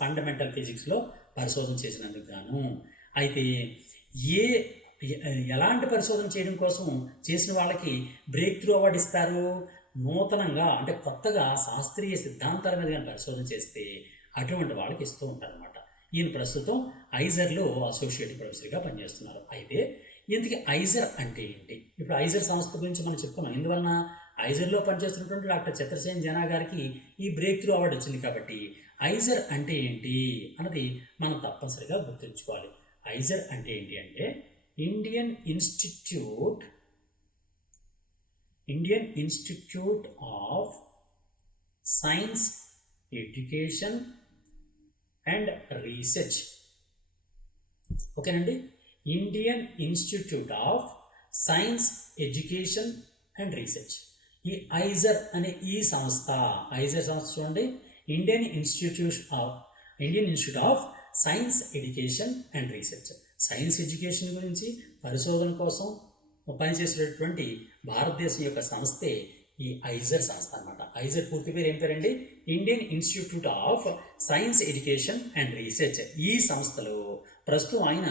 ఫండమెంటల్ ఫిజిక్స్లో పరిశోధన చేసినందుకు గాను. అయితే ఎలాంటి పరిశోధన చేయడం కోసం చేసిన వాళ్ళకి బ్రేక్ త్రూ అవార్డు ఇస్తారు? నూతనంగా, అంటే కొత్తగా శాస్త్రీయ సిద్ధాంతాల మీద పరిశోధన చేస్తే అటువంటి వాళ్ళకి ఇస్తూ ఉంటారనమాట. ఈయన ప్రస్తుతం ఐజర్లో అసోసియేట్ ప్రొఫెసర్గా పనిచేస్తున్నారు. అయితే ఇంతకీ ఐజర్ అంటే ఏంటి? ఇప్పుడు ఐజర్ సంస్థ గురించి మనం చెప్పుకున్నాం. ఎందువలన? ఐజర్లో పనిచేస్తున్నటువంటి డాక్టర్ చిత్తసేన్ జానా గారికి ఈ బ్రేక్ త్రూ అవార్డు వచ్చింది కాబట్టి ఐజర్ అంటే ఏంటి అన్నది మనం తప్పనిసరిగా గుర్తుంచుకోవాలి. ఐజర్ అంటే ఏంటి అంటే Indian Institute of Science Education and Research. ఓకేనండి, Indian Institute of Science Education and Research. ఈ ఐజర్ అనే ఈ సంస్థ చూడండి, Indian Institute of Science Education and Research. Science education గురించి పరిశోధన కోసం పనిచేసేటటువంటి భారతదేశం యొక్క సంస్థే ఈ ఐజర్ సంస్థ అనమాట. ఐజర్ పూర్తి పేరు ఏం పేరండి? Indian Institute of Science Education and Research. ఈ సంస్థలో ప్రస్తుతం ఆయన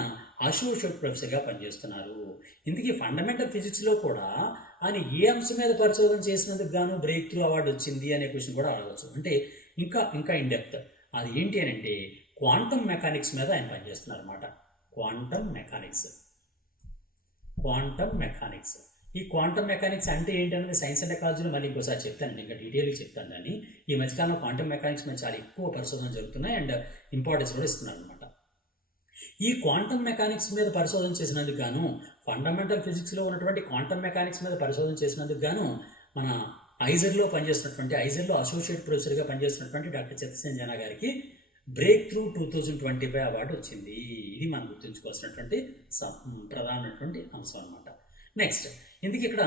అసోసియేట్ ప్రొఫెసర్గా పనిచేస్తున్నారు. ఇందుకే ఫండమెంటల్ ఫిజిక్స్లో కూడా ఆయన ఏ అంశం మీద పరిశోధన చేసినందుకు గాను బ్రేక్ త్రూ అవార్డు వచ్చింది అనే క్వశ్చన్ కూడా అడగవచ్చు. అంటే ఇంకా ఇన్ డెప్త్ అది ఏంటి అని అంటే క్వాంటమ్ మెకానిక్స్ మీద ఆయన పనిచేస్తున్నారు అనమాట. Quantum mechanics. ఈ క్వాంటమ్ మెకానిక్స్ అంటే ఏంటి అనేది సైన్స్ అండ్ టెక్నాలజీలో మళ్ళీ ఇంకోసారి చెప్తానండి, ఇంకా డీటెయిల్గా చెప్తాను. దాన్ని ఈ మధ్యకాలంలో క్వాంటమ్ మెకానిక్స్ మీద చాలా ఎక్కువ పరిశోధన జరుగుతున్నాయి అండ్ ఇంపార్టెన్స్ కూడా ఇస్తున్నారు అనమాట. ఈ క్వాంటమ్ మెకానిక్స్ మీద పరిశోధన చేసినందుకు గాను, ఫండమెంటల్ ఫిజిక్స్లో ఉన్నటువంటి క్వాంటమ్ మెకానిక్స్ మీద పరిశోధన చేసినందుకు గాను మన ఐజర్లో అసోసియేట్ ప్రొఫెసర్గా పనిచేస్తున్నటువంటి డాక్టర్ చిత్తసేన్ జానా గారికి బ్రేక్ త్రూ 2025 అవార్డు వచ్చింది. ఇది మనం గుర్తుంచుకోవాల్సినటువంటి ప్రధానమైనటువంటి అంశం అనమాట. నెక్స్ట్, ఇందుకు ఇక్కడ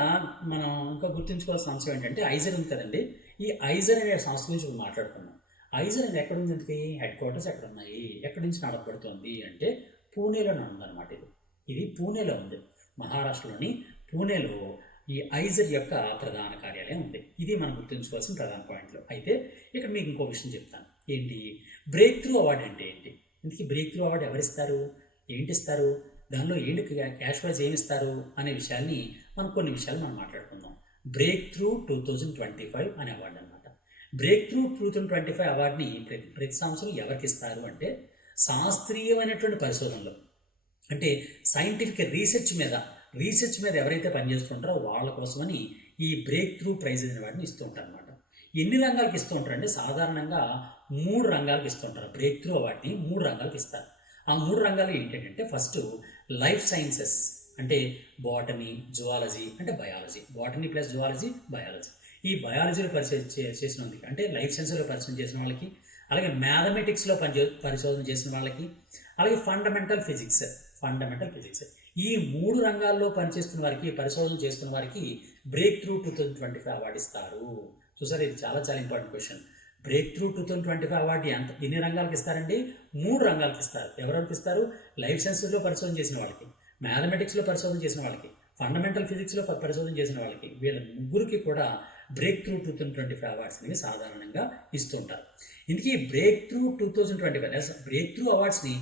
మనం ఇంకా గుర్తుంచుకోవాల్సిన అంశం ఏంటంటే ఐజర్ ఉంది కదండి. ఈ ఐజర్ అనే సంస్థ గురించి మాట్లాడుకున్నాం. ఐజర్ అనేది ఎక్కడ ఉంది? ఇందుకు హెడ్ క్వార్టర్స్ ఎక్కడ ఉన్నాయి, ఎక్కడి నుంచి నడపబడుతుంది అంటే పూణేలోనే ఉందన్నమాట. ఇది పూణేలో ఉంది, మహారాష్ట్రలోని పూణేలో ఈ ఐజర్ యొక్క ప్రధాన కార్యాలయం ఉంది. ఇది మనం గుర్తుంచుకోవాల్సిన ప్రధాన పాయింట్లు. అయితే ఇక్కడ మీకు ఇంకో విషయం చెప్తాను. ఏంటి బ్రేక్ త్రూ అవార్డు అంటే ఏంటి? ఇందుకు బ్రేక్ త్రూ అవార్డు ఎవరిస్తారు, ఏంటి ఇస్తారు, దానిలో ఏంటి క్యాష్ ప్రైజ్ ఏమిస్తారు అనే విషయాల్ని కొన్ని విషయాలు మనం మాట్లాడుకుందాం. బ్రేక్ త్రూ 2025 అనే అవార్డు అనమాట. బ్రేక్ త్రూ 2025 అవార్డుని ప్రతి సంవత్సరం ఎవరికి ఇస్తారు అంటే శాస్త్రీయమైనటువంటి పరిశోధనలు, అంటే సైంటిఫిక్ రీసెర్చ్ మీద ఎవరైతే పనిచేస్తుంటారో వాళ్ళ కోసమని ఈ బ్రేక్ త్రూ ప్రైజ్ అనే వాటిని ఇస్తూ ఉంటారు అనమాట. ఎన్ని రంగాలకు ఇస్తూ ఉంటారంటే సాధారణంగా 3 రంగాలకు ఇస్తూ ఉంటారు. బ్రేక్ త్రూ అవార్డుని 3 రంగాలకు ఇస్తారు. ఆ 3 రంగాలు ఏంటంటే ఫస్ట్ లైఫ్ సైన్సెస్, అంటే బాటనీ, జువాలజీ అంటే biology, botany plus zoology biology. ఈ బయాలజీలో చేసినందుకు అంటే లైఫ్ సైన్స్లో పరిశోధన చేసిన వాళ్ళకి, అలాగే మ్యాథమెటిక్స్లో పరిశోధన చేసిన వాళ్ళకి, అలాగే ఫండమెంటల్ ఫిజిక్స్ ఈ 3 రంగాల్లో పనిచేస్తున్న వారికి, పరిశోధన చేస్తున్న వారికి బ్రేక్ త్రూ 2025 అవార్డు ఇస్తారు. చూసారు, ఇది చాలా చాలా important question. Break through 2025 award ఎన్ని రంగాలకు ఇస్తారండి? 3 రంగాలకు ఇస్తారు. ఎవరెవరికి ఇస్తారు? లైఫ్ సైన్సెస్లో పరిశోధన చేసిన వాళ్ళకి, మ్యాథమెటిక్స్లో పరిశోధన చేసిన వాళ్ళకి, ఫండమెంటల్ ఫిజిక్స్లో పరిశోధన చేసిన వాళ్ళకి, వీళ్ళ ముగ్గురికి కూడా బ్రేక్ త్రూ 2025 అవార్డ్స్ అనేవి సాధారణంగా ఇస్తుంటారు. ఇందుకీ బ్రేక్ త్రూ 2025 బ్రేక్ త్రూ అవార్డ్స్ని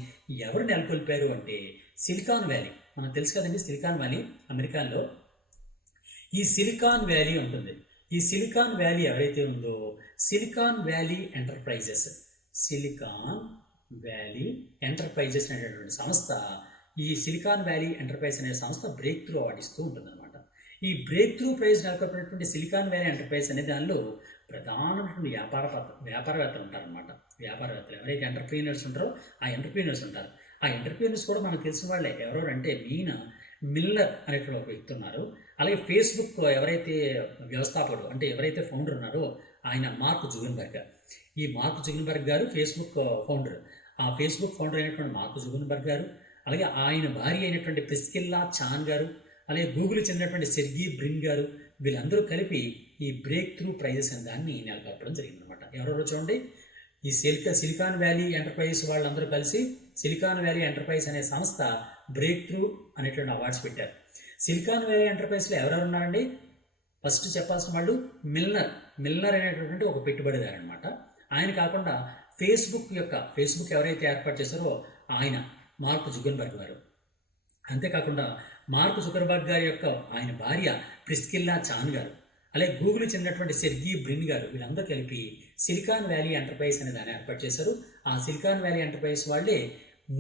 ఎవరు నెలకొల్పారు అంటే సిలికాన్ వ్యాలీ. మనకు తెలుసు కదండి, సిలికాన్ వ్యాలీ అమెరికాలో ఈ సిలికాన్ వ్యాలీ ఉంటుంది. ఈ సిలికాన్ వ్యాలీ ఎవరైతే ఉందో సిలికాన్ వ్యాలీ ఎంటర్ప్రైజెస్ అనేటువంటి సంస్థ, ఈ సిలికాన్ వ్యాలీ ఎంటర్ప్రైజ్ అనే సంస్థ బ్రేక్ త్రూ అవార్డు ఇస్తూ ఉంటుందన్నమాట. ఈ బ్రేక్ త్రూ ప్రైజ్ నెలకొల్పినటువంటి సిలికాన్ వ్యాలీ ఎంటర్ప్రైజ్ అనే దానిలో ప్రధానమైనటువంటి వ్యాపారవేత్తలు ఉంటారనమాట. వ్యాపారవేత్తలు ఎవరైతే ఎంటర్ప్రీనర్స్ ఉంటారో ఆ ఎంటర్ప్రీనర్స్ ఉంటారు. ఆ ఎంటర్ప్రీనర్స్ కూడా మనకు తెలిసిన వాళ్ళే. ఎవరంటే మిల్లర్ అనేటువంటి ఒక వ్యక్తి ఉన్నారు. అలాగే ఫేస్బుక్ ఎవరైతే వ్యవస్థాపకుడు, అంటే ఎవరైతే ఫౌండర్ ఉన్నారో ఆయన మార్క్ జుగన్బర్గ్. ఈ మార్క్ జుగన్బర్గ్ గారు ఫేస్బుక్ ఫౌండర్. ఆ ఫేస్బుక్ ఫౌండర్ అయినటువంటి మార్క్ జుగన్బర్గ్ గారు, అలాగే ఆయన భార్య అయినటువంటి ప్రిస్కిల్లా చాన్ గారు, అలాగే గూగుల్ చెందినటువంటి సెర్గీ బ్రిన్ గారు, వీళ్ళందరూ కలిపి ఈ బ్రేక్ త్రూ ప్రైజెస్ అనే దాన్ని నెలకొల్పడం జరిగిందనమాట. ఎవరెవరో చూడండి, ఈ సిలికాన్ వ్యాలీ ఎంటర్ప్రైజ్ వాళ్ళందరూ కలిసి సిలికాన్ వ్యాలీ ఎంటర్ప్రైజ్ అనే సంస్థ బ్రేక్ త్రూ అనేటువంటి అవార్డ్స్ పెట్టారు. సిలికాన్ వ్యాలీ ఎంటర్ప్రైజ్లో ఎవరెవరు ఉన్నారండి? ఫస్ట్ చెప్పాల్సిన వాళ్ళు మిల్లర్ అనేటటువంటి ఒక పెట్టుబడిదారు అనమాట. ఆయన కాకుండా ఫేస్బుక్ ఎవరైతే ఏర్పాటు చేశారో ఆయన మార్క్ జుగన్బర్గ్ గారు. అంతేకాకుండా మార్క్ జుగన్బర్గ్ గారి యొక్క ఆయన భార్య ప్రిస్కిల్లా చాన్ గారు, అలాగే గూగుల్ చెందినటువంటి సెర్గీ బ్రిన్ గారు, వీళ్ళందరూ కలిపి సిలికాన్ వ్యాలీ ఎంటర్ప్రైజ్ అనే దాన్ని ఏర్పాటు చేశారు. ఆ సిలికాన్ వ్యాలీ ఎంటర్ప్రైజ్ వాళ్ళే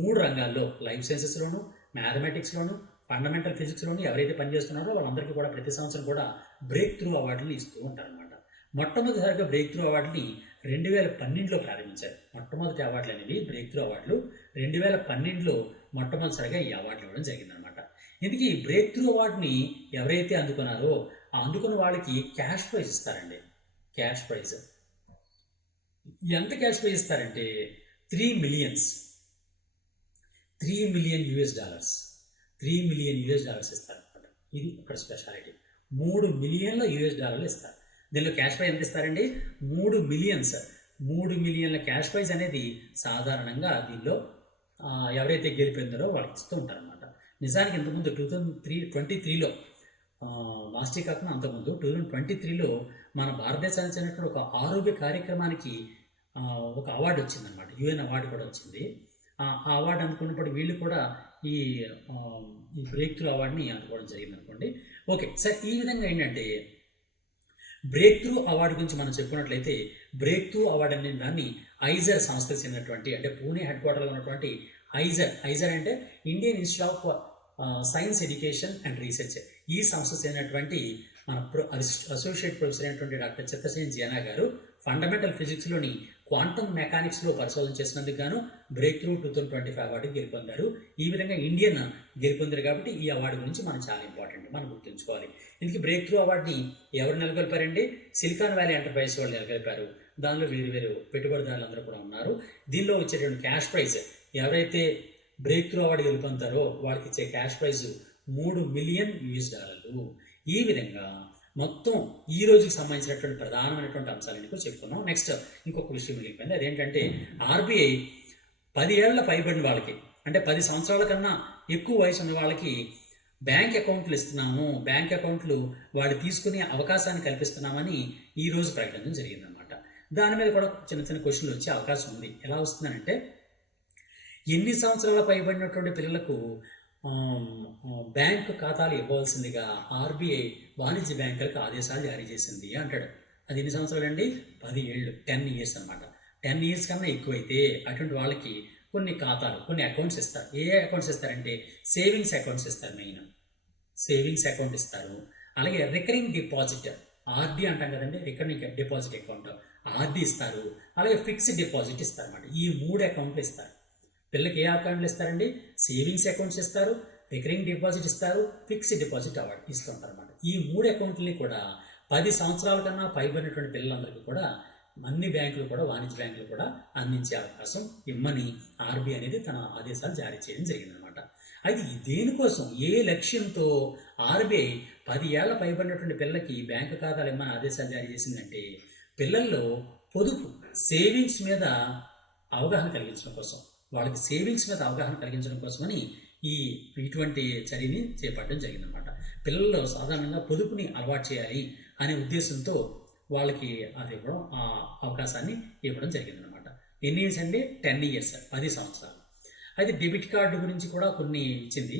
3 రంగాల్లో లైఫ్ సైన్సెస్లోను, మ్యాథమెటిక్స్లోను, ఫండమెంటల్ ఫిజిక్స్లోను ఎవరైతే పనిచేస్తున్నారో వాళ్ళందరికీ కూడా ప్రతి సంవత్సరం కూడా బ్రేక్ త్రూ అవార్డులు ఇస్తూ ఉంటారనమాట. మొట్టమొదటిసారిగా బ్రేక్ త్రూ అవార్డుని 2012లో ప్రారంభించారు. మొట్టమొదటి అవార్డులు అనేవి బ్రేక్ త్రూ అవార్డులు 2012లో మొట్టమొదటిసారిగా ఈ అవార్డులు ఇవ్వడం జరిగిందనమాట. ఇందుకీ ఈ బ్రేక్ త్రూ అవార్డుని ఎవరైతే అందుకున్నారో ఆ అందుకున్న వాళ్ళకి క్యాష్ ప్రైజ్ ఇస్తారండి. క్యాష్ ప్రైజ్ ఎంత క్యాష్ ప్రైజ్ ఇస్తారంటే $3 million ఇస్తారు అనమాట. ఇది ఒక స్పెషాలిటీ. $3 million ఇస్తారు. దీనిలో క్యాష్ ప్రైజ్ ఎంత ఇస్తారండి? 3 మిలియన్ల క్యాష్ ప్రైజ్ అనేది సాధారణంగా దీనిలో ఎవరైతే గెలిపోయిందో వాళ్ళకి ఇస్తూ ఉంటారనమాట. నిజానికి ఇంతకుముందు 2023లో లాస్ట్ ఇయర్ కాకుండా అంతకుముందు 2023లో మన భారతదేశానికి చెందినటువంటి ఒక ఆరోగ్య కార్యక్రమానికి ఒక అవార్డు వచ్చిందనమాట. UN అవార్డు కూడా వచ్చింది. ఆ అవార్డు అందుకున్నప్పుడు వీళ్ళు కూడా ఈ బ్రేక్ త్రూ అవార్డుని అందుకోవడం జరిగింది అనుకోండి. ఓకే సార్, ఈ విధంగా ఏంటంటే బ్రేక్ త్రూ అవార్డు గురించి మనం చెప్పుకున్నట్లయితే బ్రేక్ త్రూ అవార్డు అనే దాన్ని ఐజర్ సంస్థకు చెందినటువంటి, అంటే పూణే హెడ్ క్వార్టర్లో ఉన్నటువంటి ఐజర్ అంటే Indian Institute of Science Education and Research, ఈ సంస్థ చెందినటువంటి మన అసోసియేట్ ప్రొఫెసర్ అయినటువంటి డాక్టర్ చిత్తసేన్ జియానా గారు ఫండమెంటల్ ఫిజిక్స్లోని క్వాంటమ్ మెకానిక్స్లో పరిశోధన చేసినందుకు గాను బ్రేక్ త్రూ 2025 అవార్డు గెలుపొందారు. ఈ విధంగా ఇండియన్ గెలుపొందారు కాబట్టి ఈ అవార్డు గురించి మనం చాలా ఇంపార్టెంట్, మనం గుర్తుంచుకోవాలి. ఇందుకు బ్రేక్ త్రూ అవార్డుని ఎవరు నెలకొల్పారండి? సిలికాన్ వ్యాలీ ఎంటర్ప్రైజ్ వాళ్ళు నెలకొల్పారు. దానిలో వేరు వేరు పెట్టుబడిదారులందరూ కూడా ఉన్నారు. దీనిలో వచ్చేటువంటి క్యాష్ ప్రైజ్ ఎవరైతే బ్రేక్ త్రూ అవార్డు గెలుపొందుతారో వాళ్ళకి ఇచ్చే క్యాష్ ప్రైజ్ $3 మిలియన్. ఈ విధంగా మొత్తం ఈ రోజుకి సంబంధించినటువంటి ప్రధానమైనటువంటి అంశాలను కూడా చెప్పుకున్నాం. నెక్స్ట్ ఇంకొక విషయం మిగిలిపోయింది. అదేంటంటే ఆర్బీఐ 10 ఏళ్ల పైబడిన వాళ్ళకి, అంటే 10 సంవత్సరాల కన్నా ఎక్కువ వయసు ఉన్న వాళ్ళకి బ్యాంక్ అకౌంట్లు ఇస్తున్నాము, బ్యాంక్ అకౌంట్లు వాళ్ళు తీసుకునే అవకాశాన్ని కల్పిస్తున్నామని ఈ రోజు ప్రకటించడం జరిగిందనమాట. దాని మీద కూడా చిన్న చిన్న క్వశ్చన్లు వచ్చే అవకాశం ఉంది. ఎలా వస్తుందంటే, ఎన్ని సంవత్సరాల పైబడినటువంటి పిల్లలకు బ్యాంకు ఖాతాలు ఇవ్వాల్సిందిగా ఆర్బీఐ వాణిజ్య బ్యాంకులకు ఆదేశాలు జారీ చేసింది అంటాడు. అది ఎన్ని సంవత్సరాలు అండి? 10 ఏళ్ళు, 10 ఇయర్స్ అనమాట. 10 ఇయర్స్ కన్నా ఎక్కువైతే అటువంటి వాళ్ళకి కొన్ని ఖాతాలు, కొన్ని అకౌంట్స్ ఇస్తారు. ఏ అకౌంట్స్ ఇస్తారంటే సేవింగ్స్ అకౌంట్స్ ఇస్తారు. మెయిన్ సేవింగ్స్ అకౌంట్ ఇస్తారు. అలాగే రికరింగ్ డిపాజిట్, ఆర్డీ అంటాం కదండి, రికరింగ్ డిపాజిట్ అకౌంట్, ఆర్డీ ఇస్తారు. అలాగే ఫిక్స్డ్ డిపాజిట్ ఇస్తారు అన్నమాట. ఈ 3 అకౌంట్లు ఇస్తారు. పిల్లలకి ఏ అకౌంట్లు ఇస్తారండి? సేవింగ్స్ అకౌంట్స్ ఇస్తారు, రికరింగ్ డిపాజిట్ ఇస్తారు, ఫిక్స్డ్ డిపాజిట్ అవార్డు ఇస్తుంటారు అన్నమాట. ఈ 3 అకౌంట్లని కూడా 10 సంవత్సరాల కన్నా పైబడినటువంటి పిల్లలందరికీ కూడా అన్ని బ్యాంకులు కూడా, వాణిజ్య బ్యాంకులు కూడా అందించే అవకాశం ఇమ్మని ఆర్బీఐ అనేది తన ఆదేశాలు జారీ చేయడం జరిగిందనమాట. అయితే దేనికోసం, ఏ లక్ష్యంతో ఆర్బీఐ 10 ఏళ్ల పైబడినటువంటి పిల్లలకి బ్యాంకు ఖాతాలు ఇమ్మని ఆదేశాలు జారీ చేసిందంటే, పిల్లల్లో పొదుపు, సేవింగ్స్ మీద అవగాహన కలిగించడం కోసం, వాళ్ళకి సేవింగ్స్ మీద అవగాహన కలిగించడం కోసమని ఇటువంటి చర్యని చేపట్టడం జరిగిందనమాట. పిల్లల్లో సాధారణంగా పొదుపుని అలవాటు చేయాలి అనే ఉద్దేశంతో వాళ్ళకి అది ఇవ్వడం, ఆ అవకాశాన్ని ఇవ్వడం జరిగిందనమాట. ఎన్ని ఇయర్స్ అండి? 10 ఇయర్స్, 10 సంవత్సరాలు. అయితే డెబిట్ కార్డు గురించి కూడా కొన్ని ఇచ్చింది.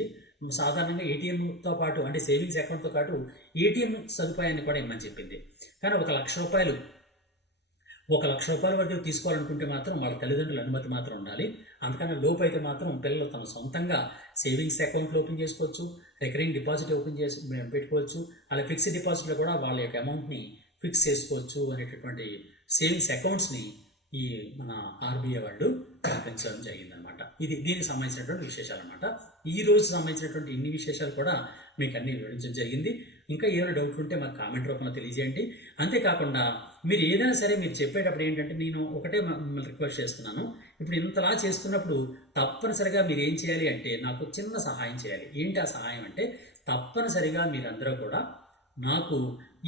సాధారణంగా ఏటీఎంతో పాటు, అంటే సేవింగ్స్ అకౌంట్తో పాటు ఏటీఎం సదుపాయాన్ని కూడా ఇమ్మని చెప్పింది. కానీ ఒక లక్ష రూపాయల వరకు తీసుకోవాలనుకుంటే మాత్రం వాళ్ళ తల్లిదండ్రుల అనుమతి మాత్రం ఉండాలి. అందుకని లోపు అయితే మాత్రం పిల్లలు తమ సొంతంగా సేవింగ్స్ అకౌంట్లు ఓపెన్ చేసుకోవచ్చు, రికరింగ్ డిపాజిట్ ఓపెన్ చేసి పెట్టుకోవచ్చు. అలా ఫిక్స్డ్ డిపాజిట్లో కూడా వాళ్ళ యొక్క అమౌంట్ని ఫిక్స్ చేసుకోవచ్చు అనేటటువంటి సేవింగ్స్ అకౌంట్స్ని ఈ మన ఆర్బీఐ వాళ్ళు పెంచడం జరిగిందనమాట. దీనికి సంబంధించినటువంటి విశేషాలు అనమాట. ఈ రోజు సంబంధించినటువంటి ఇన్ని విశేషాలు కూడా మీకు అన్ని వివరించడం జరిగింది. ఇంకా ఏమైనా డౌట్ ఉంటే మాకు కామెంట్ రూపంలో తెలియజేయండి. అంతేకాకుండా మీరు ఏదైనా సరే మీరు చెప్పేటప్పుడు ఏంటంటే, నేను ఒకటే మిమ్మల్ని రిక్వెస్ట్ చేస్తున్నాను. ఇప్పుడు ఇంతలా చేస్తున్నప్పుడు తప్పనిసరిగా మీరు ఏం చేయాలి అంటే, నాకు చిన్న సహాయం చేయాలి. ఏంటి ఆ సహాయం అంటే, తప్పనిసరిగా మీరందరూ కూడా నాకు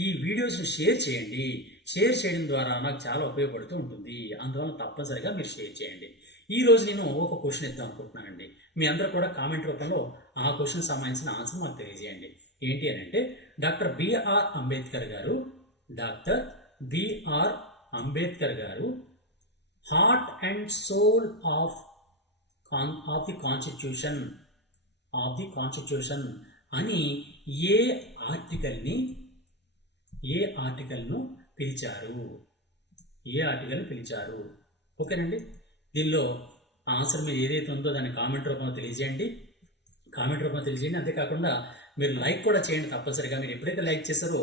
ఈ వీడియోస్ని షేర్ చేయండి. షేర్ చేయడం ద్వారా నాకు చాలా ఉపయోగపడుతూ ఉంటుంది. అందువల్ల తప్పనిసరిగా మీరు షేర్ చేయండి. ఈరోజు నేను ఒక క్వశ్చన్ ఇద్దాం అనుకుంటున్నానండి. మీ అందరూ కూడా కామెంట్ రూపంలో ఆ క్వశ్చన్ సంబంధించిన ఆన్సర్ మాకు తెలియజేయండి. ఏంటి అని అంటే, doctor BR Ambedkar garu heart and soul of the constitution అని ఏ ఆర్టికల్ను పిలిచారు? ఓకేనండి. దీనిలో ఆన్సర్ మీరు ఏదైతే ఉందో దాన్ని కామెంట్ రూపంలో తెలియజేయండి. అంతేకాకుండా మీరు లైక్ కూడా చేయండి తప్పనిసరిగా. మీరు ఎప్పుడైతే లైక్ చేశారో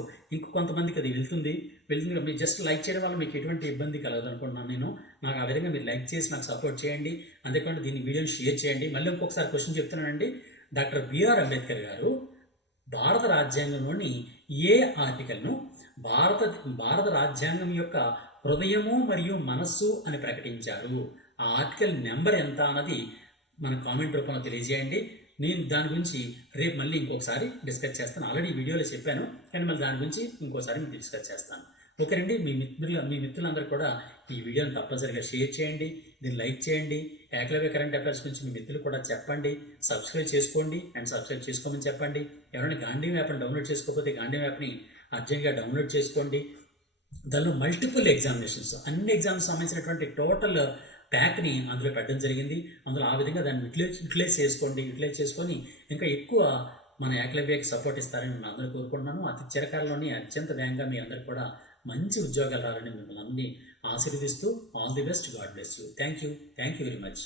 కొంతమందికి అది వెళ్తుంది. మీరు జస్ట్ లైక్ చేయడం వల్ల మీకు ఎటువంటి ఇబ్బంది కలగదు అనుకుంటున్నాను. నాకు ఆ విధంగా మీరు లైక్ చేసి నాకు సపోర్ట్ చేయండి. అంతేకాకుండా దీన్ని వీడియోని షేర్ చేయండి. మళ్ళీ ఇంకొకసారి క్వశ్చన్ చెప్తున్నానండి. డాక్టర్ బిఆర్ అంబేద్కర్ గారు భారత రాజ్యాంగంలోని ఏ ఆర్టికల్ను భారత రాజ్యాంగం యొక్క హృదయము మరియు మనస్సు అని ప్రకటించారు? ఆ ఆర్టికల్ నెంబర్ ఎంత అన్నది మన కామెంట్ రూపంలో తెలియజేయండి. నేను దాని గురించి రేపు మళ్ళీ ఇంకొకసారి డిస్కస్ చేస్తాను. ఆల్రెడీ వీడియోలో చెప్పాను, కానీ మళ్ళీ దాని గురించి ఇంకోసారి మీకు డిస్కస్ చేస్తాను. ఓకేనండి. మీ మిత్రులందరూ కూడా ఈ వీడియోని తప్పనిసరిగా షేర్ చేయండి, దీన్ని లైక్ చేయండి. ఏకలవ్య కరెంట్ అఫైర్స్ గురించి మీ మిత్రులు కూడా చెప్పండి. సబ్స్క్రైబ్ చేసుకోండి అండ్ సబ్స్క్రైబ్ చేసుకోమని చెప్పండి. ఎవరైనా గాంధీ యాప్ని డౌన్లోడ్ చేసుకోకపోతే గాంధీ యాప్ని అర్జెంట్గా డౌన్లోడ్ చేసుకోండి. దానిలో మల్టిపుల్ ఎగ్జామినేషన్స్, అన్ని ఎగ్జామ్స్ సంబంధించినటువంటి టోటల్ ప్యాక్ని అందులో పెట్టడం జరిగింది. అందులో ఆ విధంగా దాన్ని యూటిలైజ్ చేసుకొని ఇంకా ఎక్కువ మన ఏకలవ్యకి సపోర్ట్ ఇస్తారని నేను అందరూ కోరుకుంటున్నాను. అతి చిరకాలంలోనే అత్యంత వేగంగా మీ అందరూ కూడా మంచి ఉద్యోగాలు రావాలని మిమ్మల్ని అన్ని ఆశీర్వదిస్తూ all the best. God bless you. Thank you very much.